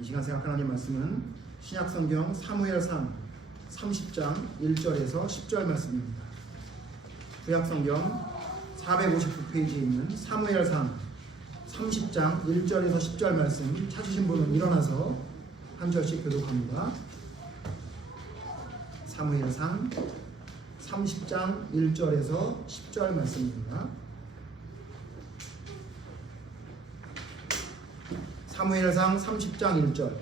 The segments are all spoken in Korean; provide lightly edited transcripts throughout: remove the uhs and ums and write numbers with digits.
이 시간 생각할 하나님 말씀은 신약성경 사무엘상 30장 1절에서 10절 말씀입니다. 구약성경 459페이지에 있는 사무엘상 30장 1절에서 10절 말씀 찾으신 분은 일어나서 한 절씩 교독합니다. 사무엘상 30장 1절에서 10절 말씀입니다. 사무엘상 30장 1절.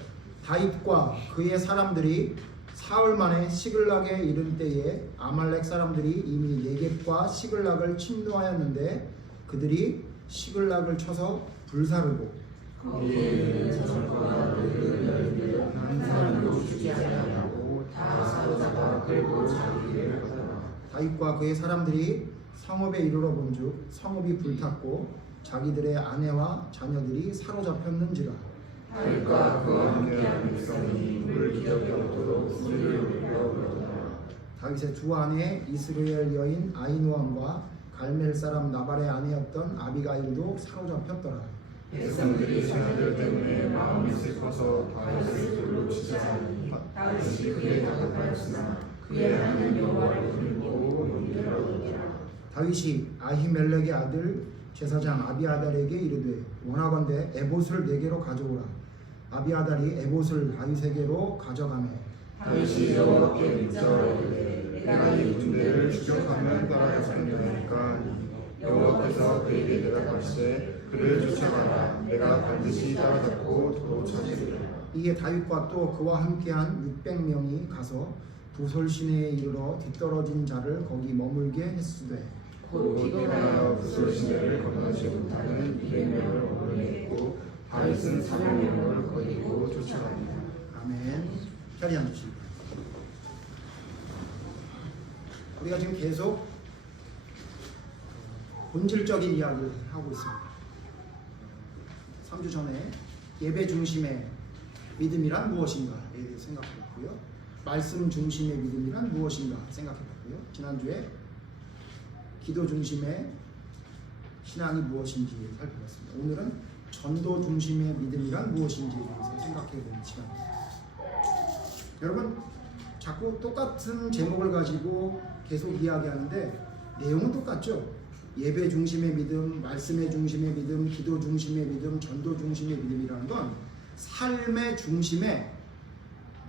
다윗과 그의 사람들이 사흘 만에 시글락에 이른 때에 아말렉 사람들이 이미 네겝과 시글락을 침노하였는데 그들이 시글락을 쳐서 불사르고 거기에 전과 그들을 한 사람도 죽지 아니하고 다 사로잡아 끌고 자기를 가더라. 다윗과 그의 사람들이 성읍에 이르러 본즉 성읍이 불탔고 자기들의 아내와 자녀들이 사로잡혔는지라. 다윗과 그와 함께한 백성이 물 기적이 없도록 소리를 울려 부르더라. 다윗의 두 아내 이스라엘 여인 아히노암과 갈멜 사람 나발의 아내였던 아비가일도 사로잡혔더라. 백성들이 자녀들 때문에 마음이 슬퍼서 다윗을 돌로 치자하니 다윗이 그에 다급하였으나 그의 하나님 여호와를 부르고 용기를 얻으리라. 다윗이 아히멜렉의 아들 제사장 아비아달에게 이르되 원하건대 에봇을 네개로 가져오라. 아비아달이 에봇을 다윗에게로 가져가매 다윗이 여호와께 묻자오르되 내가 이 군대를 추격하면 따라잡겠나이까. 여호와께서 그에게 대답하시되 그를 쫓아가라. 내가 반드시 따라잡고 도로 찾으리라. 이에 다윗과 또 그와 함께한 600명이 가서 부솔 시내에 이르러 뒤떨어진 자를 거기 머물게 했으되 곧 비거나여 부솔 시내를 건너지 못하는 200명을 머물게 했고 다윗은 300명을 거리고 쫓아갑니다. 아멘. 자리 앉으시고 우리가 지금 계속 본질적인 이야기를 하고 있습니다. 3주 전에 예배 중심의 믿음이란 무엇인가에 대해서 생각해봤고요. 말씀 중심의 믿음이란 무엇인가 생각해봤고요. 지난주에 기도 중심의 신앙이 무엇인지 살펴봤습니다. 오늘은 전도 중심의 믿음이란 무엇인지에 대해서 생각해보는 시간입니다. 여러분 자꾸 똑같은 제목을 가지고 계속 이야기하는데 내용은 똑같죠. 예배 중심의 믿음, 말씀의 중심의 믿음, 기도 중심의 믿음, 전도 중심의 믿음이라는 건 삶의 중심에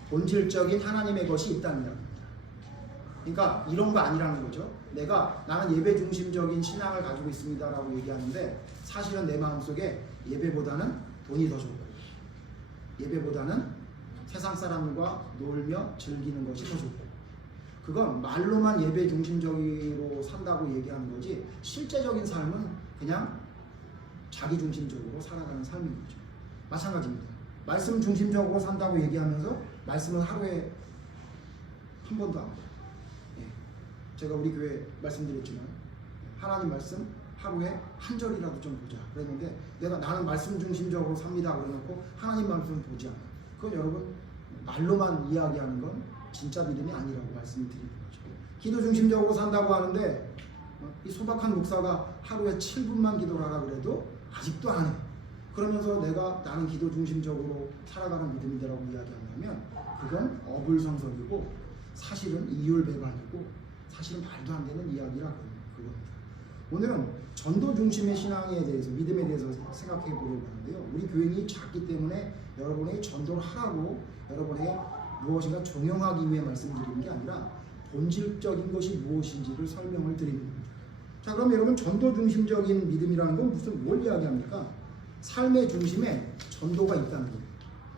본질적인 하나님의 것이 있다는 겁니다. 그러니까 이런 거 아니라는 거죠. 나는 예배 중심적인 신앙을 가지고 있습니다라고 얘기하는데 사실은 내 마음속에 예배보다는 돈이 더 좋고 예배보다는 세상 사람과 놀며 즐기는 것이 더 좋고 그건 말로만 예배 중심적으로 산다고 얘기하는 거지 실제적인 삶은 그냥 자기 중심적으로 살아가는 삶인 거죠. 마찬가지입니다. 말씀 중심적으로 산다고 얘기하면서 말씀은 하루에 한 번도 안 해요. 제가 우리 교회 말씀드렸지만 하나님 말씀 하루에 한 절이라도 좀 보자 그랬는데 나는 말씀 중심적으로 삽니다 그래놓고 하나님 말씀 보지 않아요. 그건 여러분 말로만 이야기하는 건 진짜 믿음이 아니라고 말씀드리는 거죠. 기도 중심적으로 산다고 하는데 이 소박한 목사가 하루에 7분만 기도를 하라 그래도 아직도 안 해. 그러면서 나는 기도 중심적으로 살아가는 믿음이라고 이야기한다면 그건 어불성설이고 사실은 이율배반이고 사실은 말도 안 되는 이야기라 그겁니다. 오늘은 전도 중심의 신앙에 대해서 믿음에 대해서 생각해 보려고 하는데요. 우리 교인이 작기 때문에 여러분에게 전도를 하라고 여러분에게 무엇인가 종용하기 위해 말씀드리는 게 아니라 본질적인 것이 무엇인지를 설명을 드리는 겁니다. 자, 그럼 여러분 전도 중심적인 믿음이라는 건 뭘 이야기합니까? 삶의 중심에 전도가 있다는 거예요.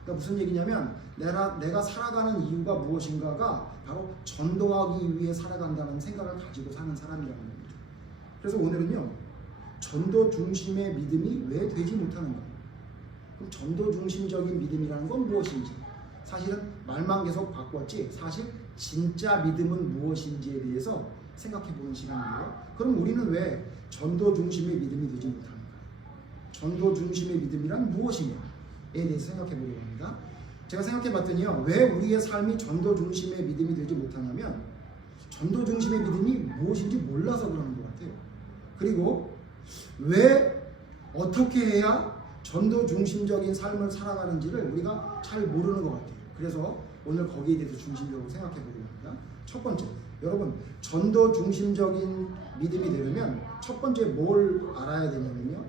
그러니까 무슨 얘기냐면 내가 살아가는 이유가 무엇인가가 바로 전도하기 위해 살아간다는 생각을 가지고 사는 사람이라는 겁니다. 그래서 오늘은요 전도 중심의 믿음이 왜 되지 못하는가, 그럼 전도 중심적인 믿음이라는 건 무엇인지, 사실은 말만 계속 바꿨지 사실 진짜 믿음은 무엇인지에 대해서 생각해보는 시간인데요. 그럼 우리는 왜 전도 중심의 믿음이 되지 못하는가, 전도 중심의 믿음이란 무엇인가에 대해서 생각해보려고 합니다. 제가 생각해봤더니요, 왜 우리의 삶이 전도 중심의 믿음이 되지 못하냐면 전도 중심의 믿음이 무엇인지 몰라서 그러는 것 같아요. 그리고 왜 어떻게 해야 전도 중심적인 삶을 살아가는지를 우리가 잘 모르는 것 같아요. 그래서 오늘 거기에 대해서 중심적으로 생각해 보려고 합니다. 첫 번째, 여러분 전도 중심적인 믿음이 되려면 첫 번째 뭘 알아야 되냐면요,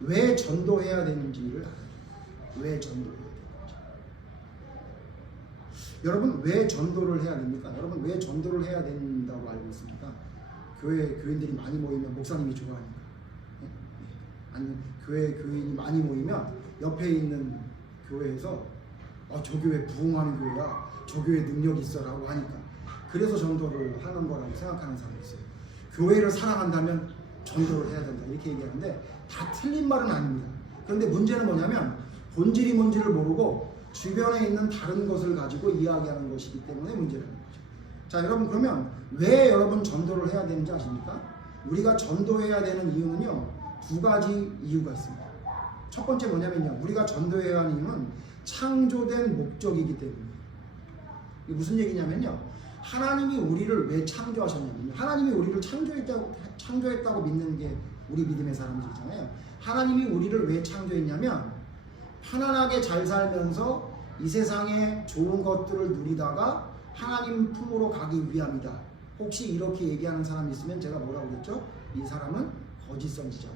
왜 전도해야 되는지를 알아야 돼요. 왜 전도해야 되는지. 여러분 왜 전도를 해야 됩니까? 여러분 왜 전도를 해야 된다고 알고 있습니까? 교인들이 많이 모이면 목사님이 좋아하니까. 네? 아니 교인이 많이 모이면 옆에 있는 교회에서 저 교회 부흥하는 교회야, 저 교회 능력 있어라고 하니까 그래서 전도를 하는 거라고 생각하는 사람이 있어요. 교회를 사랑한다면 전도를 해야 된다 이렇게 얘기하는데 다 틀린 말은 아닙니다. 그런데 문제는 뭐냐면 본질이 뭔지를 모르고 주변에 있는 다른 것을 가지고 이야기하는 것이기 때문에 문제라는 거죠. 자, 여러분 그러면 왜 여러분 전도를 해야 되는지 아십니까? 우리가 전도해야 되는 이유는요, 두 가지 이유가 있습니다. 첫 번째 뭐냐면요, 우리가 전도해야 하는 이유는 창조된 목적이기 때문에. 이게 무슨 얘기냐면요, 하나님이 우리를 왜 창조하셨냐면요, 하나님이 우리를 창조했다고 믿는 게 우리 믿음의 사람들이잖아요. 하나님이 우리를 왜 창조했냐면 편안하게 잘 살면서 이 세상의 좋은 것들을 누리다가 하나님 품으로 가기 위함이다. 혹시 이렇게 얘기하는 사람이 있으면 제가 뭐라고 그랬죠? 이 사람은 거짓 선지자다.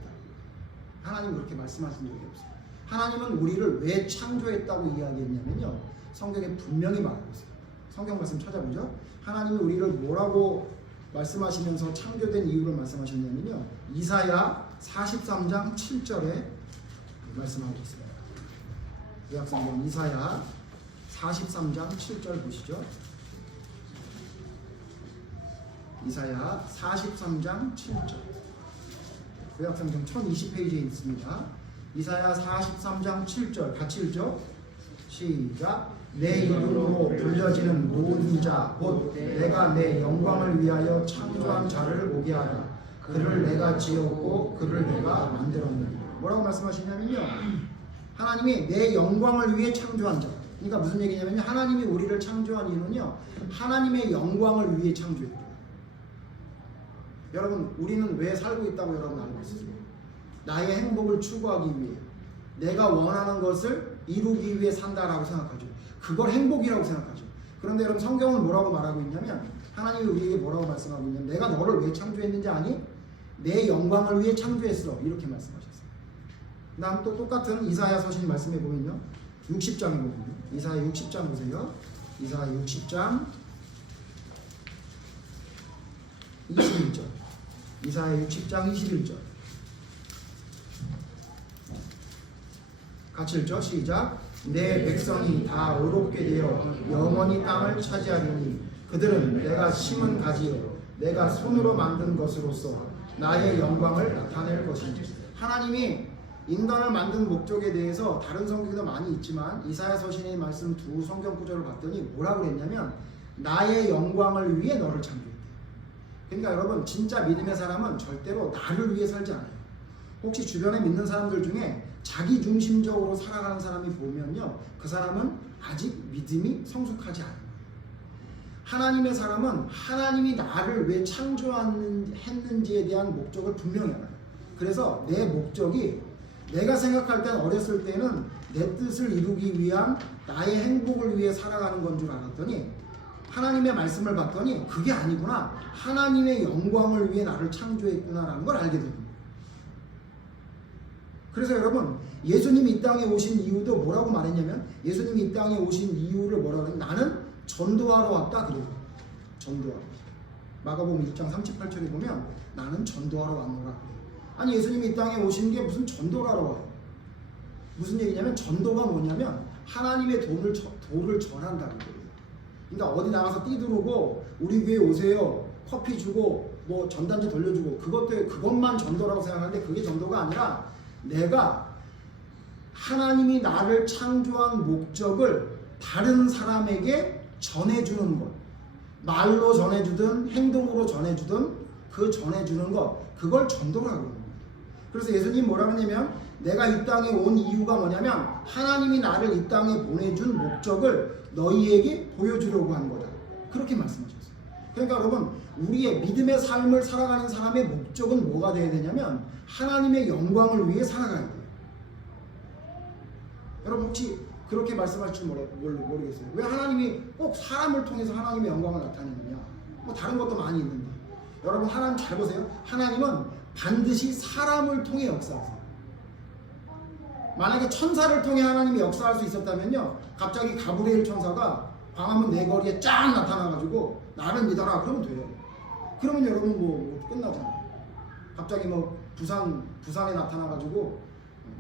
하나님 그렇게 말씀하신 적이 없어요. 하나님은 우리를 왜 창조했다고 이야기했냐면요, 성경에 분명히 말하고 있어요. 성경 말씀 찾아보죠. 하나님이 우리를 뭐라고 말씀하시면서 창조된 이유를 말씀하셨냐면요, 이사야 43장 7절에 말씀하고 있습니다. 구약성경 이사야 43장 7절 보시죠. 이사야 43장 7절. 구약성경 1020페이지에 있습니다. 이사야 43장 7절 같이 읽죠. 시작. 내 이름으로 불려지는 모든 자 곧 내가 내 영광을 위하여 창조한 자를 오게 하라. 그를 내가 지었고 그를 내가 만들었느니. 뭐라고 말씀하시냐면요, 하나님이 내 영광을 위해 창조한 자. 그러니까 무슨 얘기냐면요, 하나님이 우리를 창조한 이유는요, 하나님의 영광을 위해 창조했대요. 여러분 우리는 왜 살고 있다고 여러분 알고 있으세요? 나의 행복을 추구하기 위해, 내가 원하는 것을 이루기 위해 산다라고 생각하죠. 그걸 행복이라고 생각하죠. 그런데 여러분 성경은 뭐라고 말하고 있냐면, 하나님이 우리에게 뭐라고 말씀하고 있냐면, 내가 너를 왜 창조했는지 아니? 내 영광을 위해 창조했어. 이렇게 말씀하셨어요. 그 다음 또 똑같은 이사야 서신 말씀해 보면요, 60장에 보면요, 이사야 60장 보세요. 이사야 60장 21절. 이사야 60장 21절. 같이 읽죠. 시작. 내 백성이 다 의롭게 되어 영원히 땅을 차지하리니 그들은 내가 심은 가지요 내가 손으로 만든 것으로서 나의 영광을 나타낼 것이니. 하나님이 인간을 만든 목적에 대해서 다른 성경에도 많이 있지만 이사야 서신의 말씀 두 성경 구절을 봤더니 뭐라고 그랬냐면, 나의 영광을 위해 너를 창조했대요. 그러니까 여러분 진짜 믿음의 사람은 절대로 나를 위해 살지 않아요. 혹시 주변에 믿는 사람들 중에 자기 중심적으로 살아가는 사람이 보면요, 그 사람은 아직 믿음이 성숙하지 않아요. 하나님의 사람은 하나님이 나를 왜 창조했는지에 대한 목적을 분명히 알아요. 그래서 내 목적이, 내가 생각할 땐 어렸을 때는 내 뜻을 이루기 위한 나의 행복을 위해 살아가는 건 줄 알았더니, 하나님의 말씀을 봤더니 그게 아니구나, 하나님의 영광을 위해 나를 창조했구나라는 걸 알게 됩니다. 그래서 여러분 예수님이 이 땅에 오신 이유도 뭐라고 말했냐면, 예수님이 이 땅에 오신 이유를 뭐라고 했냐면, 나는 전도하러 왔다 그래요. 전도하러. 마가복음 1장 38절에 보면 나는 전도하러 왔노라 그래요. 아니 예수님이 이 땅에 오신 게 무슨 전도를 하러 와요? 무슨 얘기냐면, 전도가 뭐냐면 하나님의 도를 전한다는 거예요. 그러니까 어디 나가서 뛰두르고 우리 교회 오세요, 커피 주고 뭐 전단지 돌려주고, 그것만 전도라고 생각하는데 그게 전도가 아니라, 내가 하나님이 나를 창조한 목적을 다른 사람에게 전해주는 것, 말로 전해주든 행동으로 전해주든 그 전해주는 것, 그걸 전도라고 합니다. 그래서 예수님 뭐라고 하냐면, 내가 이 땅에 온 이유가 뭐냐면 하나님이 나를 이 땅에 보내준 목적을 너희에게 보여주려고 한 거다, 그렇게 말씀하셨어요. 그러니까 여러분 우리의 믿음의 삶을 살아가는 사람의 목적은 뭐가 되어야 되냐면, 하나님의 영광을 위해 살아가야 돼요. 여러분 혹시 그렇게 말씀하실 줄 모르겠어요. 왜 하나님이 꼭 사람을 통해서 하나님의 영광을 나타내느냐? 뭐 다른 것도 많이 있는데 여러분 하나님 잘 보세요. 하나님은 반드시 사람을 통해 역사하세요. 만약에 천사를 통해 하나님이 역사할 수 있었다면요, 갑자기 가브리엘 천사가 광화문 내거리에 쫙 나타나가지고 나를 믿어라 그러면 돼요. 그러면 여러분 뭐 끝나잖아요. 갑자기 뭐 부산에 나타나가지고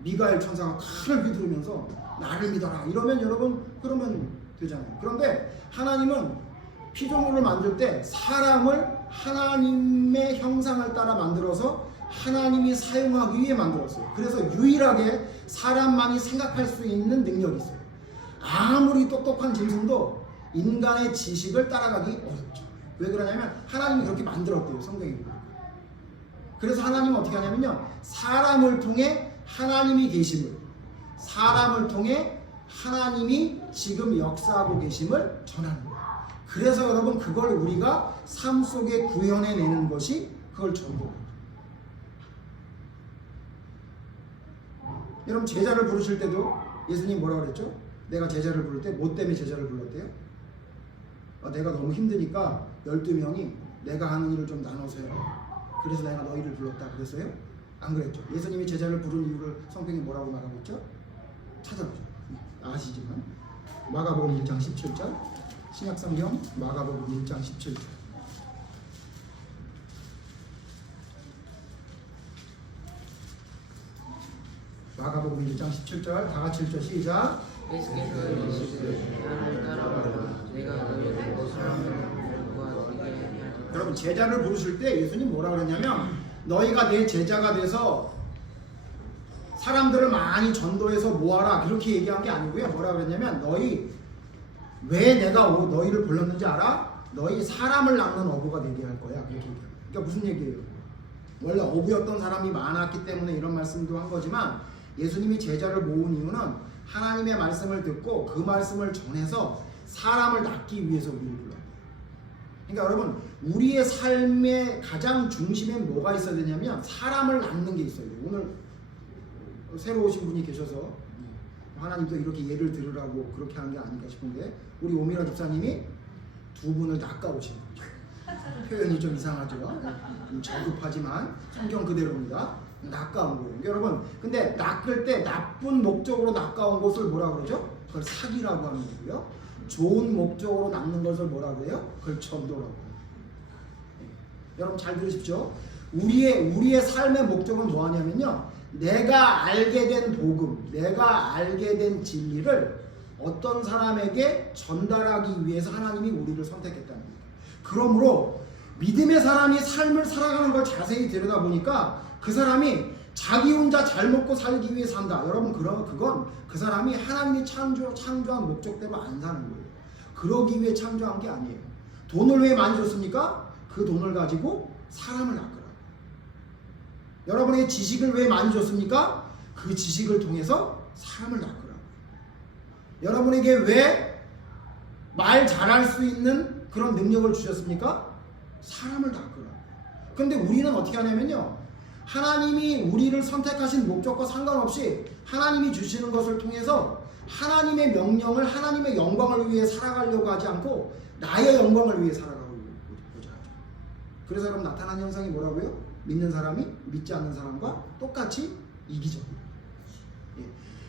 미가엘 천사가 칼을 휘두르면서 나를 믿어라 이러면 여러분 그러면 되잖아요. 그런데 하나님은 피조물을 만들 때 사람을 하나님의 형상을 따라 만들어서 하나님이 사용하기 위해 만들었어요. 그래서 유일하게 사람만이 생각할 수 있는 능력이 있어요. 아무리 똑똑한 짐승도 인간의 지식을 따라가기 어렵죠. 왜 그러냐면 하나님이 그렇게 만들었대요. 성경에 보면. 그래서 하나님은 어떻게 하냐면요, 사람을 통해 하나님이 계심을, 사람을 통해 하나님이 지금 역사하고 계심을 전하는 거예요. 그래서 여러분 그걸 우리가 삶 속에 구현해내는 것이 그걸 전도예요. 여러분 제자를 부르실 때도 예수님 뭐라고 그랬죠? 내가 제자를 부를 때 뭐 때문에 제자를 불렀대요? 내가 너무 힘드니까 12명이 내가 하는 일을 좀 나눠서 해라. 그래서 내가 너희를 불렀다 그랬어요? 안 그랬죠? 예수님이 제자를 부른 이유를 성경이 뭐라고 말하고 있죠? 찾아보죠. 아시지만 마가복음 1장 17절, 신약성경 마가복음 1장 17절. 마가복음 1장 17절 다 같이 읽죠. 시작. 예수께서 이르시되 나를 따라오라. 내가 너희를 곧 사람을 도와주게 하리라. 여러분 제자를 부르실 때 예수님 뭐라 그랬냐면 너희가 내 제자가 돼서 사람들을 많이 전도해서 모아라 그렇게 얘기한 게 아니고요. 뭐라 그랬냐면 너희 왜 내가 너희를 불렀는지 알아? 너희 사람을 낳는 어부가 되게 할 거야. 그렇게 얘기해요. 그러니까 무슨 얘기예요? 원래 어부였던 사람이 많았기 때문에 이런 말씀도 한 거지만 예수님이 제자를 모은 이유는 하나님의 말씀을 듣고 그 말씀을 전해서 사람을 낳기 위해서 우리를 불러요. 그러니까 여러분 우리의 삶의 가장 중심에 뭐가 있어야 되냐면 사람을 낳는 게 있어요. 오늘 새로 오신 분이 계셔서 하나님도 이렇게 예를 들으라고 그렇게 하는 게 아닌가 싶은데 우리 오미라 집사님이 두 분을 낚아오신 거죠. 표현이 좀 이상하죠. 좀 저급하지만 성경 그대로입니다. 낚아온 거예요. 여러분 근데 낚을 때 나쁜 목적으로 낚아온 것을 뭐라 그러죠? 그걸 사기라고 하는 거고요. 좋은 목적으로 낚는 것을 뭐라 그래요? 그걸 전도라고 해요. 여러분 잘 들으십시오. 우리의 삶의 목적은 뭐하냐면요, 내가 알게 된 복음, 내가 알게 된 진리를 어떤 사람에게 전달하기 위해서 하나님이 우리를 선택했다는 겁니다. 그러므로 믿음의 사람이 삶을 살아가는 걸 자세히 들여다보니까 그 사람이 자기 혼자 잘 먹고 살기 위해 산다. 여러분 그건 그 사람이 하나님이 창조한 목적대로 안 사는 거예요. 그러기 위해 창조한 게 아니에요. 돈을 왜 많이 줬습니까? 그 돈을 가지고 사람을 낚으라. 여러분에게 지식을 왜 많이 줬습니까? 그 지식을 통해서 사람을 낚으라. 여러분에게 왜 말 잘할 수 있는 그런 능력을 주셨습니까? 사람을 낚으라. 근데 우리는 어떻게 하냐면요, 하나님이 우리를 선택하신 목적과 상관없이 하나님이 주시는 것을 통해서 하나님의 명령을, 하나님의 영광을 위해 살아가려고 하지 않고 나의 영광을 위해 살아가고자 하죠. 그래서 여러분 나타난 현상이 뭐라고요? 믿는 사람이 믿지 않는 사람과 똑같이 이기적이에요. 예.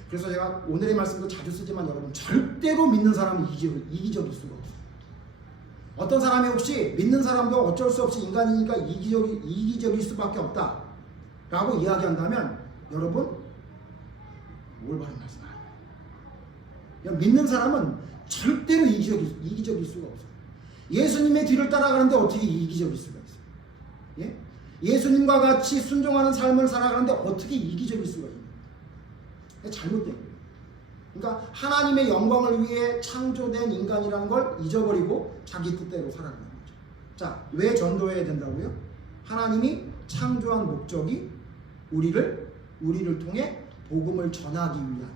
그래서 제가 오늘의 말씀도 자주 쓰지만 여러분 절대로 믿는 사람은 이기적일 수가 없어요. 어떤 사람이 혹시 믿는 사람도 어쩔 수 없이 인간이니까 이기적일 수밖에 없다 라고 이야기한다면 여러분 올바른 말씀 아니에요. 믿는 사람은 절대로 이기적일 수가 없어요. 예수님의 뒤를 따라가는데 어떻게 이기적일 수가 있어요? 예? 예수님과 같이 순종하는 삶을 살아가는데 어떻게 이기적일 수가 있나요? 잘못된 거예요. 그러니까 하나님의 영광을 위해 창조된 인간이라는 걸 잊어버리고 자기 뜻대로 살아가는 거죠. 자, 왜 전도해야 된다고요? 하나님이 창조한 목적이 우리를 통해 복음을 전하기 위한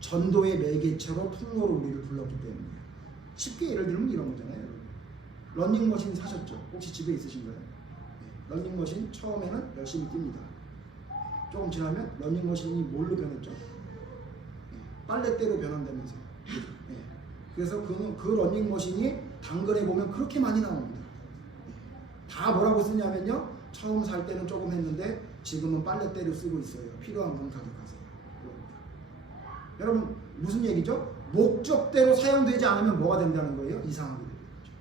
전도의 매개체로 통로로 우리를 불렀기 때문이에요. 쉽게 예를 들면 이런 거잖아요. 러닝머신 사셨죠? 혹시 집에 있으신가요? 네. 러닝머신 처음에는 열심히 뜁니다. 조금 지나면 러닝머신이 뭘로 변했죠? 네. 빨래대로 변한다면서요. 예. 그래서 그 러닝머신이 당근에 보면 그렇게 많이 나옵니다. 다 뭐라고 쓰냐면요. 처음 살 때는 조금 했는데 지금은 빨래대로 쓰고 있어요. 필요한 건 가져가세요. 여러분 무슨 얘기죠? 목적대로 사용되지 않으면 뭐가 된다는 거예요? 이상하게 되는 거죠.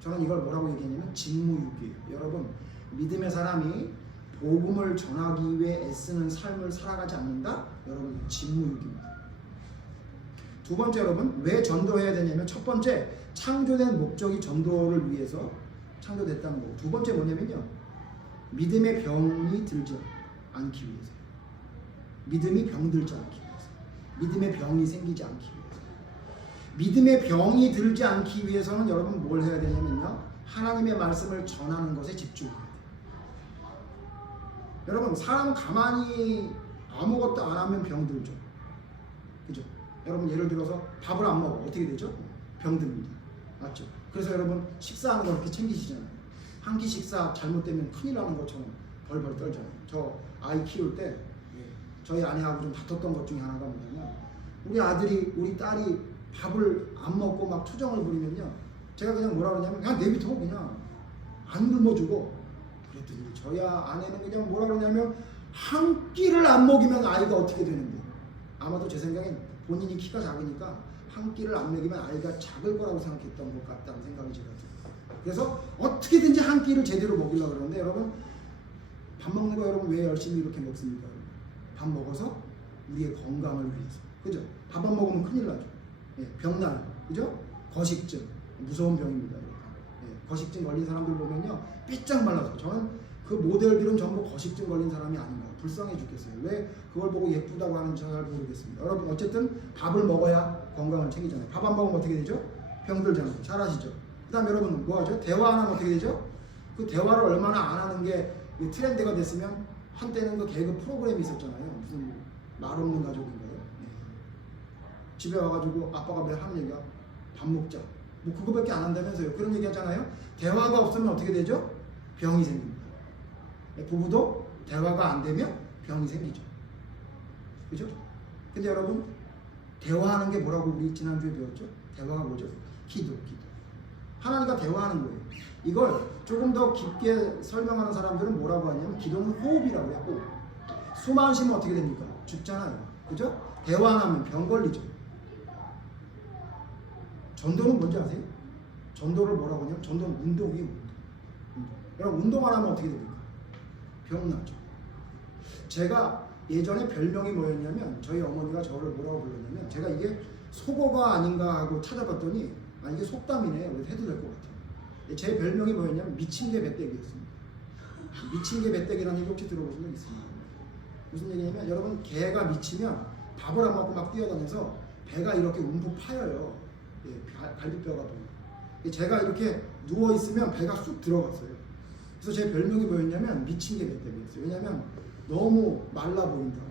저는 이걸 뭐라고 얘기하냐면 직무유기예요. 여러분 믿음의 사람이 복음을 전하기 위해 애쓰는 삶을 살아가지 않는다? 여러분 직무유기입니다. 두 번째 여러분 왜 전도해야 되냐면 첫 번째 창조된 목적이 전도를 위해서 창조됐다는 거고 두 번째 뭐냐면요. 믿음의 병이 들지 않기 위해서 믿음이 병들지 않기 위해서 믿음의 병이 생기지 않기 위해서 믿음의 병이 들지 않기 위해서는 여러분 뭘 해야 되냐면요. 하나님의 말씀을 전하는 것에 집중해야 돼요. 여러분 사람 가만히 아무것도 안 하면 병들죠. 그죠? 여러분 예를 들어서 밥을 안 먹어 어떻게 되죠? 병듭니다. 맞죠? 그래서 여러분 식사하는 거 그렇게 챙기시잖아요. 한 끼 식사 잘못되면 큰일 나는 것처럼 벌벌 떨잖아요. 저 아이 키울 때 저희 아내하고 좀 다퉜던 것 중에 하나가 뭐냐면 우리 아들이 우리 딸이 밥을 안 먹고 막 투정을 부리면요. 제가 그냥 뭐라 그러냐면 그냥 내비둬 그냥 안 굶어주고 그랬더니 저희 아내는 그냥 뭐라 그러냐면 한 끼를 안 먹이면 아이가 어떻게 되는데 아마도 제 생각엔 본인이 키가 작으니까 한 끼를 안 먹이면 아이가 작을 거라고 생각했던 것 같다는 생각이 제가 들어요. 그래서 어떻게든지 한 끼를 제대로 먹이려고 그러는데 여러분 밥 먹는 거 여러분 왜 열심히 이렇게 먹습니까? 밥 먹어서 우리의 건강을 위해서 그죠? 밥 안 먹으면 큰일 나죠. 예, 병날 그죠? 거식증 무서운 병입니다. 예, 거식증 걸린 사람들 보면요 삐쩍 말라서 저는 그 모델들은 전부 거식증 걸린 사람이 아닌가 불쌍해 죽겠어요. 왜 그걸 보고 예쁘다고 하는지 잘 모르겠습니다. 여러분 어쨌든 밥을 먹어야 건강을 챙기잖아요. 밥 안 먹으면 어떻게 되죠? 병들잖아요. 잘 아시죠? 그 다음 여러분 뭐 하죠? 대화하면 어떻게 되죠? 그 대화를 얼마나 안 하는 게 트렌드가 됐으면 한때는 그 개그 프로그램이 있었잖아요. 무슨 말 없는 가족인가요? 네. 집에 와가지고 아빠가 매 하는 얘기가 밥 먹자 뭐 그거밖에 안 한다면서요. 그런 얘기 하잖아요. 대화가 없으면 어떻게 되죠? 병이 생깁니다. 부부도 대화가 안 되면 병이 생기죠. 그죠? 근데 여러분 대화하는 게 뭐라고 우리 지난주에 배웠죠? 대화가 뭐죠? 기도. 하나님과 대화하는 거예요. 이걸 조금 더 깊게 설명하는 사람들은 뭐라고 하냐면 기도는 호흡이라고 해요. 호흡. 숨 안 쉬면 어떻게 됩니까? 죽잖아요. 그죠? 대화 안 하면 병 걸리죠. 전도는 뭔지 아세요? 전도를 뭐라고 하냐면 전도는 운동이에요. 여러분 운동 안 하면 어떻게 됩니까? 병 나죠. 제가 예전에 별명이 뭐였냐면 저희 어머니가 저를 뭐라고 불렀냐면 제가 이게 속어가 아닌가 하고 찾아봤더니 이게 속담이네. 우리 해도 될 것 같아요. 제 별명이 뭐였냐면 미친 개 배때기였습니다. 미친 개 배때기라는 얘기 혹시 들어보신 적 있습니까? 무슨 얘기냐면 여러분 개가 미치면 밥을 안 먹고 막 뛰어다녀서 배가 이렇게 움푹 파여요. 예, 갈비뼈가 보면. 제가 이렇게 누워 있으면 배가 쑥 들어갔어요. 그래서 제 별명이 뭐였냐면 미친 개 배때기였어요. 왜냐면 너무 말라 보인다고.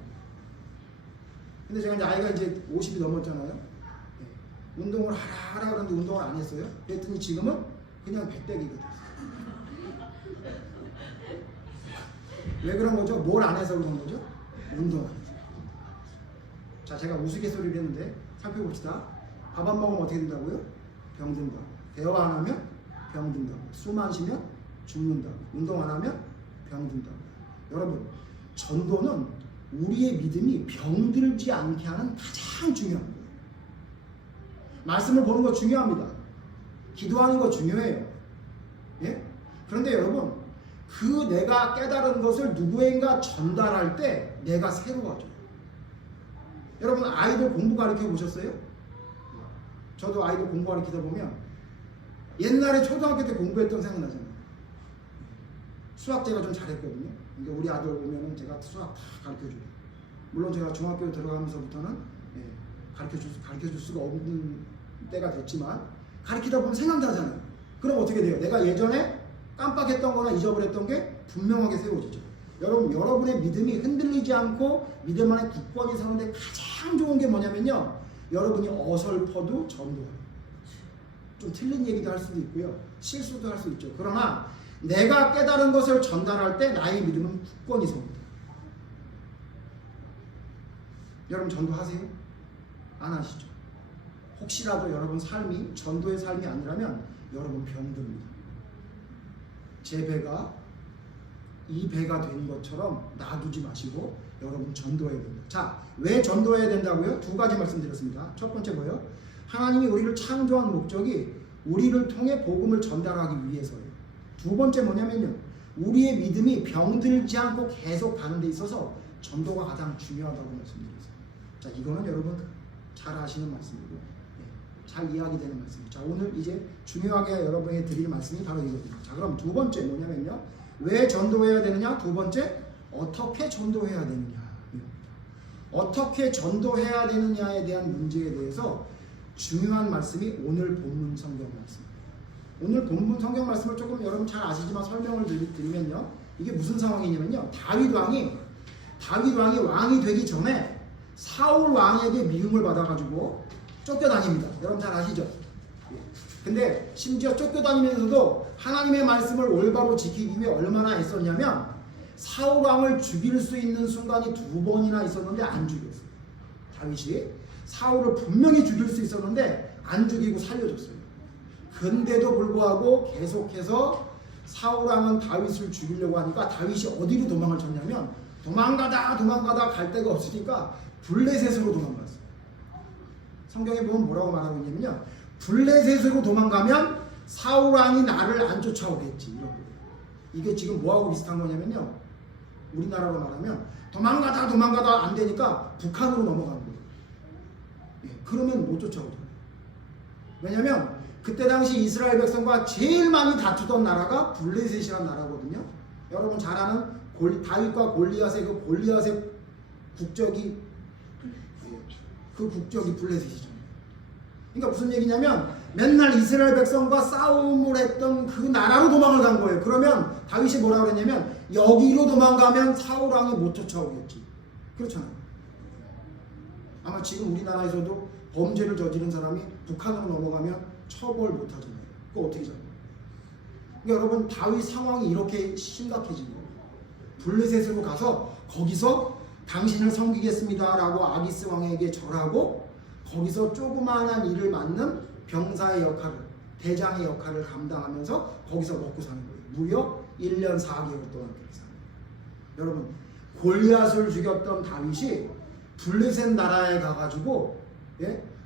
근데 제가 이제 아이가 이제 50이 넘었잖아요. 운동을 하라 그러는데 운동을 안 했어요. 그랬더니 지금은 그냥 배때기가 됐어요. 왜 그런 거죠? 뭘 안 해서 그런 거죠? 운동 안 해서. 자, 제가 우스갯소리를 했는데 살펴봅시다. 밥 안 먹으면 어떻게 된다고요? 병든다고. 대화 안 하면 병든다고. 숨 안 쉬면 죽는다고. 운동 안 하면 병든다고. 여러분, 전도는 우리의 믿음이 병들지 않게 하는 가장 중요한 거예요. 말씀을 보는 거 중요합니다. 기도하는 거 중요해요. 예? 그런데 여러분, 그 내가 깨달은 것을 누구인가 전달할 때 내가 새로워져요. 여러분, 아이들 공부 가르쳐 보셨어요? 저도 아이들 공부 가르치다 보면 옛날에 초등학교 때 공부했던 생각나잖아요. 수학 제가 좀 잘했거든요. 그러니까 우리 아들 오면은 제가 수학 다 가르쳐줘요. 물론 제가 중학교 들어가면서부터는 가르쳐줄 수가 없는 때가 됐지만 가르치다 보면 생각나잖아요. 그럼 어떻게 돼요? 내가 예전에 깜빡했던 거나 잊어버렸던 게 분명하게 세워지죠. 여러분, 여러분의 믿음이 흔들리지 않고 믿음 안에 굳건히 서는데 가장 좋은 게 뭐냐면요, 여러분이 어설퍼도 전도해요. 좀 틀린 얘기도 할 수도 있고요, 실수도 할 수 있죠. 그러나 내가 깨달은 것을 전달할 때 나의 믿음은 굳건히 섭니다. 여러분 전도하세요? 안 하시죠. 혹시라도 여러분 삶이 전도의 삶이 아니라면 여러분 병듭니다. 제 배가 이 배가 된 것처럼 놔두지 마시고 여러분 전도해야 된다. 자, 왜 전도해야 된다고요? 두 가지 말씀드렸습니다. 첫 번째 뭐예요? 하나님이 우리를 창조한 목적이 우리를 통해 복음을 전달하기 위해서예요. 두 번째 뭐냐면요, 우리의 믿음이 병들지 않고 계속 가는 데 있어서 전도가 가장 중요하다고 말씀드렸어요. 자, 이거는 여러분 잘 아시는 말씀이고요. 잘 이야기되는 말씀입니다. 자, 오늘 이제 중요하게 여러분에게 드릴 말씀이 바로 이겁니다. 자, 그럼 두 번째 뭐냐면요, 왜 전도해야 되느냐? 두 번째, 어떻게 전도해야 되느냐? 어떻게 전도해야 되느냐에 대한 문제에 대해서 중요한 말씀이 오늘 본문 성경 말씀입니다. 오늘 본문 성경 말씀을 조금 여러분 잘 아시지만 설명을 드리면요, 이게 무슨 상황이냐면요, 다윗 왕이 왕이 되기 전에 사울 왕에게 미움을 받아가지고 쫓겨다닙니다. 여러분 잘 아시죠? 근데 심지어 쫓겨다니면서도 하나님의 말씀을 올바로 지키기 위해 얼마나 애썼냐면 사울 왕을 죽일 수 있는 순간이 2번이나 있었는데 안 죽였어요. 다윗이 사울을 분명히 죽일 수 있었는데 안 죽이고 살려줬어요. 근데도 불구하고 계속해서 사울 왕은 다윗을 죽이려고 하니까 다윗이 어디로 도망을 쳤냐면 도망가다 갈 데가 없으니까 블레셋으로 도망갔어요. 성경에 보면 뭐라고 말하고 있냐면요, 블레셋으로 도망가면 사울 왕이 나를 안 쫓아오겠지, 이런 거예요. 이게 지금 뭐하고 비슷한 거냐면요, 우리나라로 말하면 도망가다 안 되니까 북한으로 넘어가는 거예요. 그러면 못 쫓아오잖아요. 왜냐면 그때 당시 이스라엘 백성과 제일 많이 다투던 나라가 블레셋이라는 나라거든요. 여러분 잘 아는 다윗과 골리앗의 그 골리앗의 국적이 블레셋이죠. 그러니까 무슨 얘기냐면 맨날 이스라엘 백성과 싸움을 했던 그 나라로 도망을 간 거예요. 그러면 다윗이 뭐라고 그랬냐면 여기로 도망가면 사울 왕이 못 쫓아오겠지. 그렇잖아요. 아마 지금 우리나라에서도 범죄를 저지른 사람이 북한으로 넘어가면 처벌 못 하잖아요. 그거 어떻게 잡아요? 그러니까 여러분 다윗 상황이 이렇게 심각해진 거예요. 블레셋으로 가서 거기서 당신을 섬기겠습니다 라고 아기스 왕에게 절하고 거기서 조그마한 일을 맡는 병사의 역할을, 대장의 역할을 감당하면서 거기서 먹고 사는 거예요. 무려 1년 4개월 동안 그렇게 사는 거예요. 여러분 골리앗을 죽였던 다윗이 블레셋 나라에 가가지고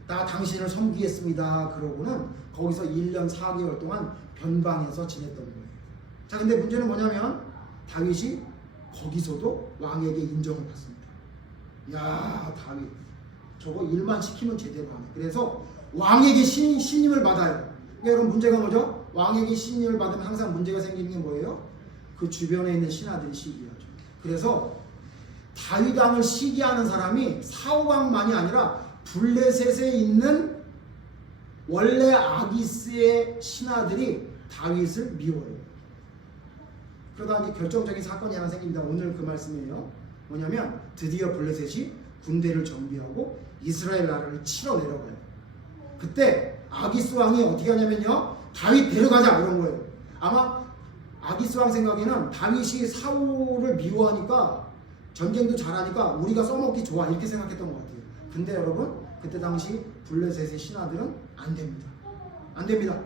나 당신을 섬기겠습니다 그러고는 거기서 1년 4개월 동안 변방에서 지냈던 거예요. 자, 근데 문제는 뭐냐면 다윗이 거기서도 왕에게 인정을 받습니다. 야, 다윗 저거 일만 시키면 제대로 하네. 그래서 왕에게 신임을 받아요. 그러니까 여러분 문제가 뭐죠? 왕에게 신임을 받으면 항상 문제가 생기는 게 뭐예요? 그 주변에 있는 신하들이 시기하죠. 그래서 다윗 왕을 시기하는 사람이 사울 왕만이 아니라 블레셋에 있는 원래 아기스의 신하들이 다윗을 미워해요. 그러다 이제 결정적인 사건이 하나 생깁니다. 오늘 그 말씀이에요. 뭐냐면 드디어 블레셋이 군대를 정비하고 이스라엘 나라를 치러 내려가요. 그때 아기스 왕이 어떻게 하냐면요, 다윗 데려가자 이런 거예요. 아마 아기스 왕 생각에는 다윗이 사울을 미워하니까 전쟁도 잘하니까 우리가 써먹기 좋아 이렇게 생각했던 것 같아요. 근데 여러분 그때 당시 블레셋의 신하들은 안 됩니다. 안 됩니다.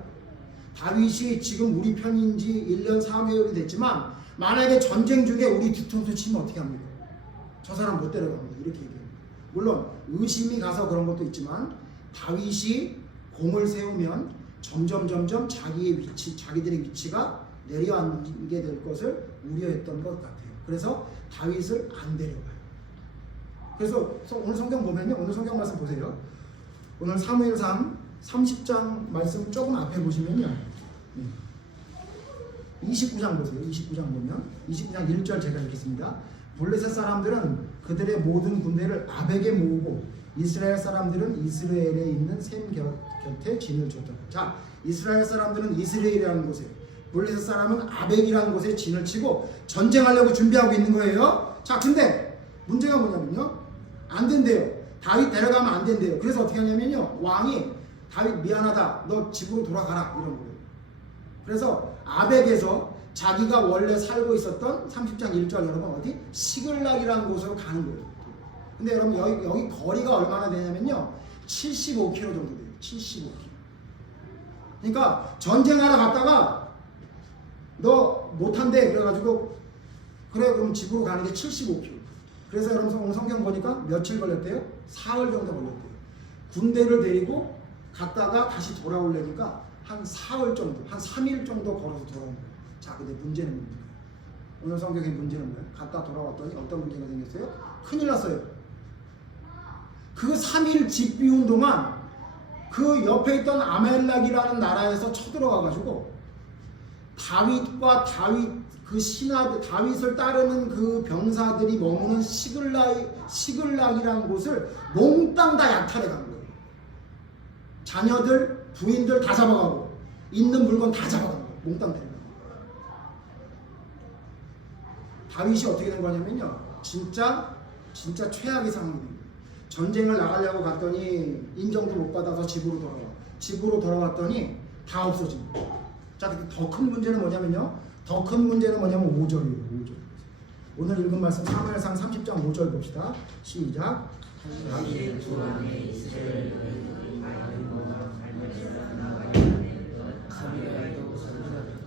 다윗이 지금 우리 편인지 1년 4개월이 됐지만 만약에 전쟁 중에 우리 뒤통수 치면 어떻게 합니까? 저 사람 못 데려갑니다. 이렇게 얘기해요. 물론 의심이 가서 그런 것도 있지만 다윗이 공을 세우면 점점 자기들의 위치가 내려앉게 될 것을 우려했던 것 같아요. 그래서 다윗을 안 데려가요. 그래서 오늘 성경 보면요, 오늘 성경 말씀 보세요. 오늘 사무엘상 30장 말씀 조금 앞에 보시면요, 29장 보세요. 29장 보면 29장 1절 제가 읽겠습니다. 블레셋 사람들은 그들의 모든 군대를 아벡에 모으고 이스라엘 사람들은 이스라엘에 있는 샘 곁에 진을 쳤다. 자, 이스라엘 사람들은 이스라엘이라는 곳에, 블레셋 사람은 아벡이라는 곳에 진을 치고 전쟁하려고 준비하고 있는 거예요. 자, 근데 문제가 뭐냐면요, 안 된대요. 다윗 데려가면 안 된대요. 그래서 어떻게 하냐면요, 왕이 다윗 미안하다, 너 집으로 돌아가라 이런 거예요. 그래서 아벡에서 자기가 원래 살고 있었던 30장 1절 여러분 어디? 시글락이라는 곳으로 가는 거예요. 근데 여러분 여기 거리가 얼마나 되냐면요, 75km 정도 돼요. 75km. 그러니까 전쟁하러 갔다가 너 못한대 그래가지고 그래 그럼 집으로 가는 게 75km. 그래서 여러분 오늘 성경 보니까 며칠 걸렸대요? 사흘 정도 걸렸대요. 군대를 데리고 갔다가 다시 돌아오려니까 한 사흘 정도, 한 3일 정도 걸어서 돌아온 거예요. 자, 근데 문제는 뭡니까? 오늘 성경의 문제는 뭐예요? 갔다 돌아왔더니 어떤 문제가 생겼어요? 큰일 났어요. 그 3일 집 비운 동안 그 옆에 있던 아멜렉이라는 나라에서 쳐들어가가지고 다윗과 그 신하들, 다윗을 따르는 그 병사들이 머무는 시글락이라는 곳을 몽땅 다 약탈해 간 거예요. 자녀들, 부인들 다 잡아가고 있는 물건 다 잡아간 거예요. 몽땅 데려간 거예요. 다윗이 어떻게 된 거냐면요, 진짜 최악의 상황이 된 거예요. 전쟁을 나가려고 갔더니 인정도 못 받아서 집으로 돌아와. 집으로 돌아왔더니 다 없어진 거예요. 자, 더 큰 문제는 뭐냐면요, 더 큰 문제는 뭐냐면 5절이에요. 5절. 오늘 읽은 말씀 사무엘상 30장 5절 봅시다. 시작.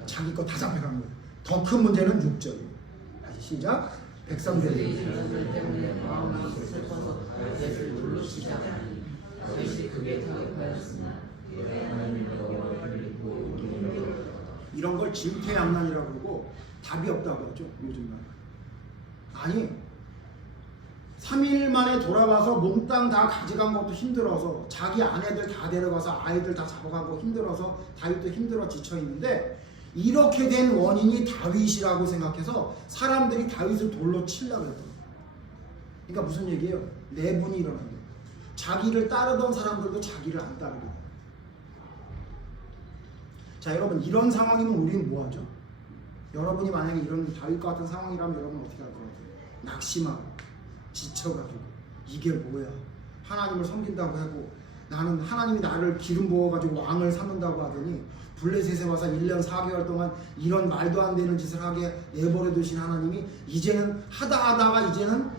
자기 거 다 잡혀간 거예요. 더 큰 문제는 6절이에요. 다시 시작. 백성들이 때문에 마음이 슬퍼서 다윗을 돌로 치지 않으니 다윗이 크게 타격하였으나 이런 걸 질퇴양난이라고 그러고 답이 없다고 하죠. 요즘 말. 아니 3일 만에 돌아와서 몽땅 다 가져간 것도 힘들어서 자기 아내들 다 데려가서 아이들 다 잡아가고 힘들어서 다윗도 힘들어 지쳐있는데 이렇게 된 원인이 다윗이라고 생각해서 사람들이 다윗을 돌로 치려고 했던 거예요. 그러니까 무슨 얘기예요? 내분이 일어난 거예요. 자기를 따르던 사람들도 자기를 안 따르게 돼요. 자, 여러분 이런 상황이면 우리는 뭐하죠? 여러분이 만약에 이런 다윗과 같은 상황이라면 여러분 어떻게 할 것 같아요? 낙심하고 지쳐가지고 이게 뭐야? 하나님을 섬긴다고 하고 나는 하나님이 나를 기름 부어가지고 왕을 삼는다고 하더니 블레셋에 와서 1년 4개월 동안 이런 말도 안 되는 짓을 하게 내버려 두신 하나님이 이제는 하다가 이제는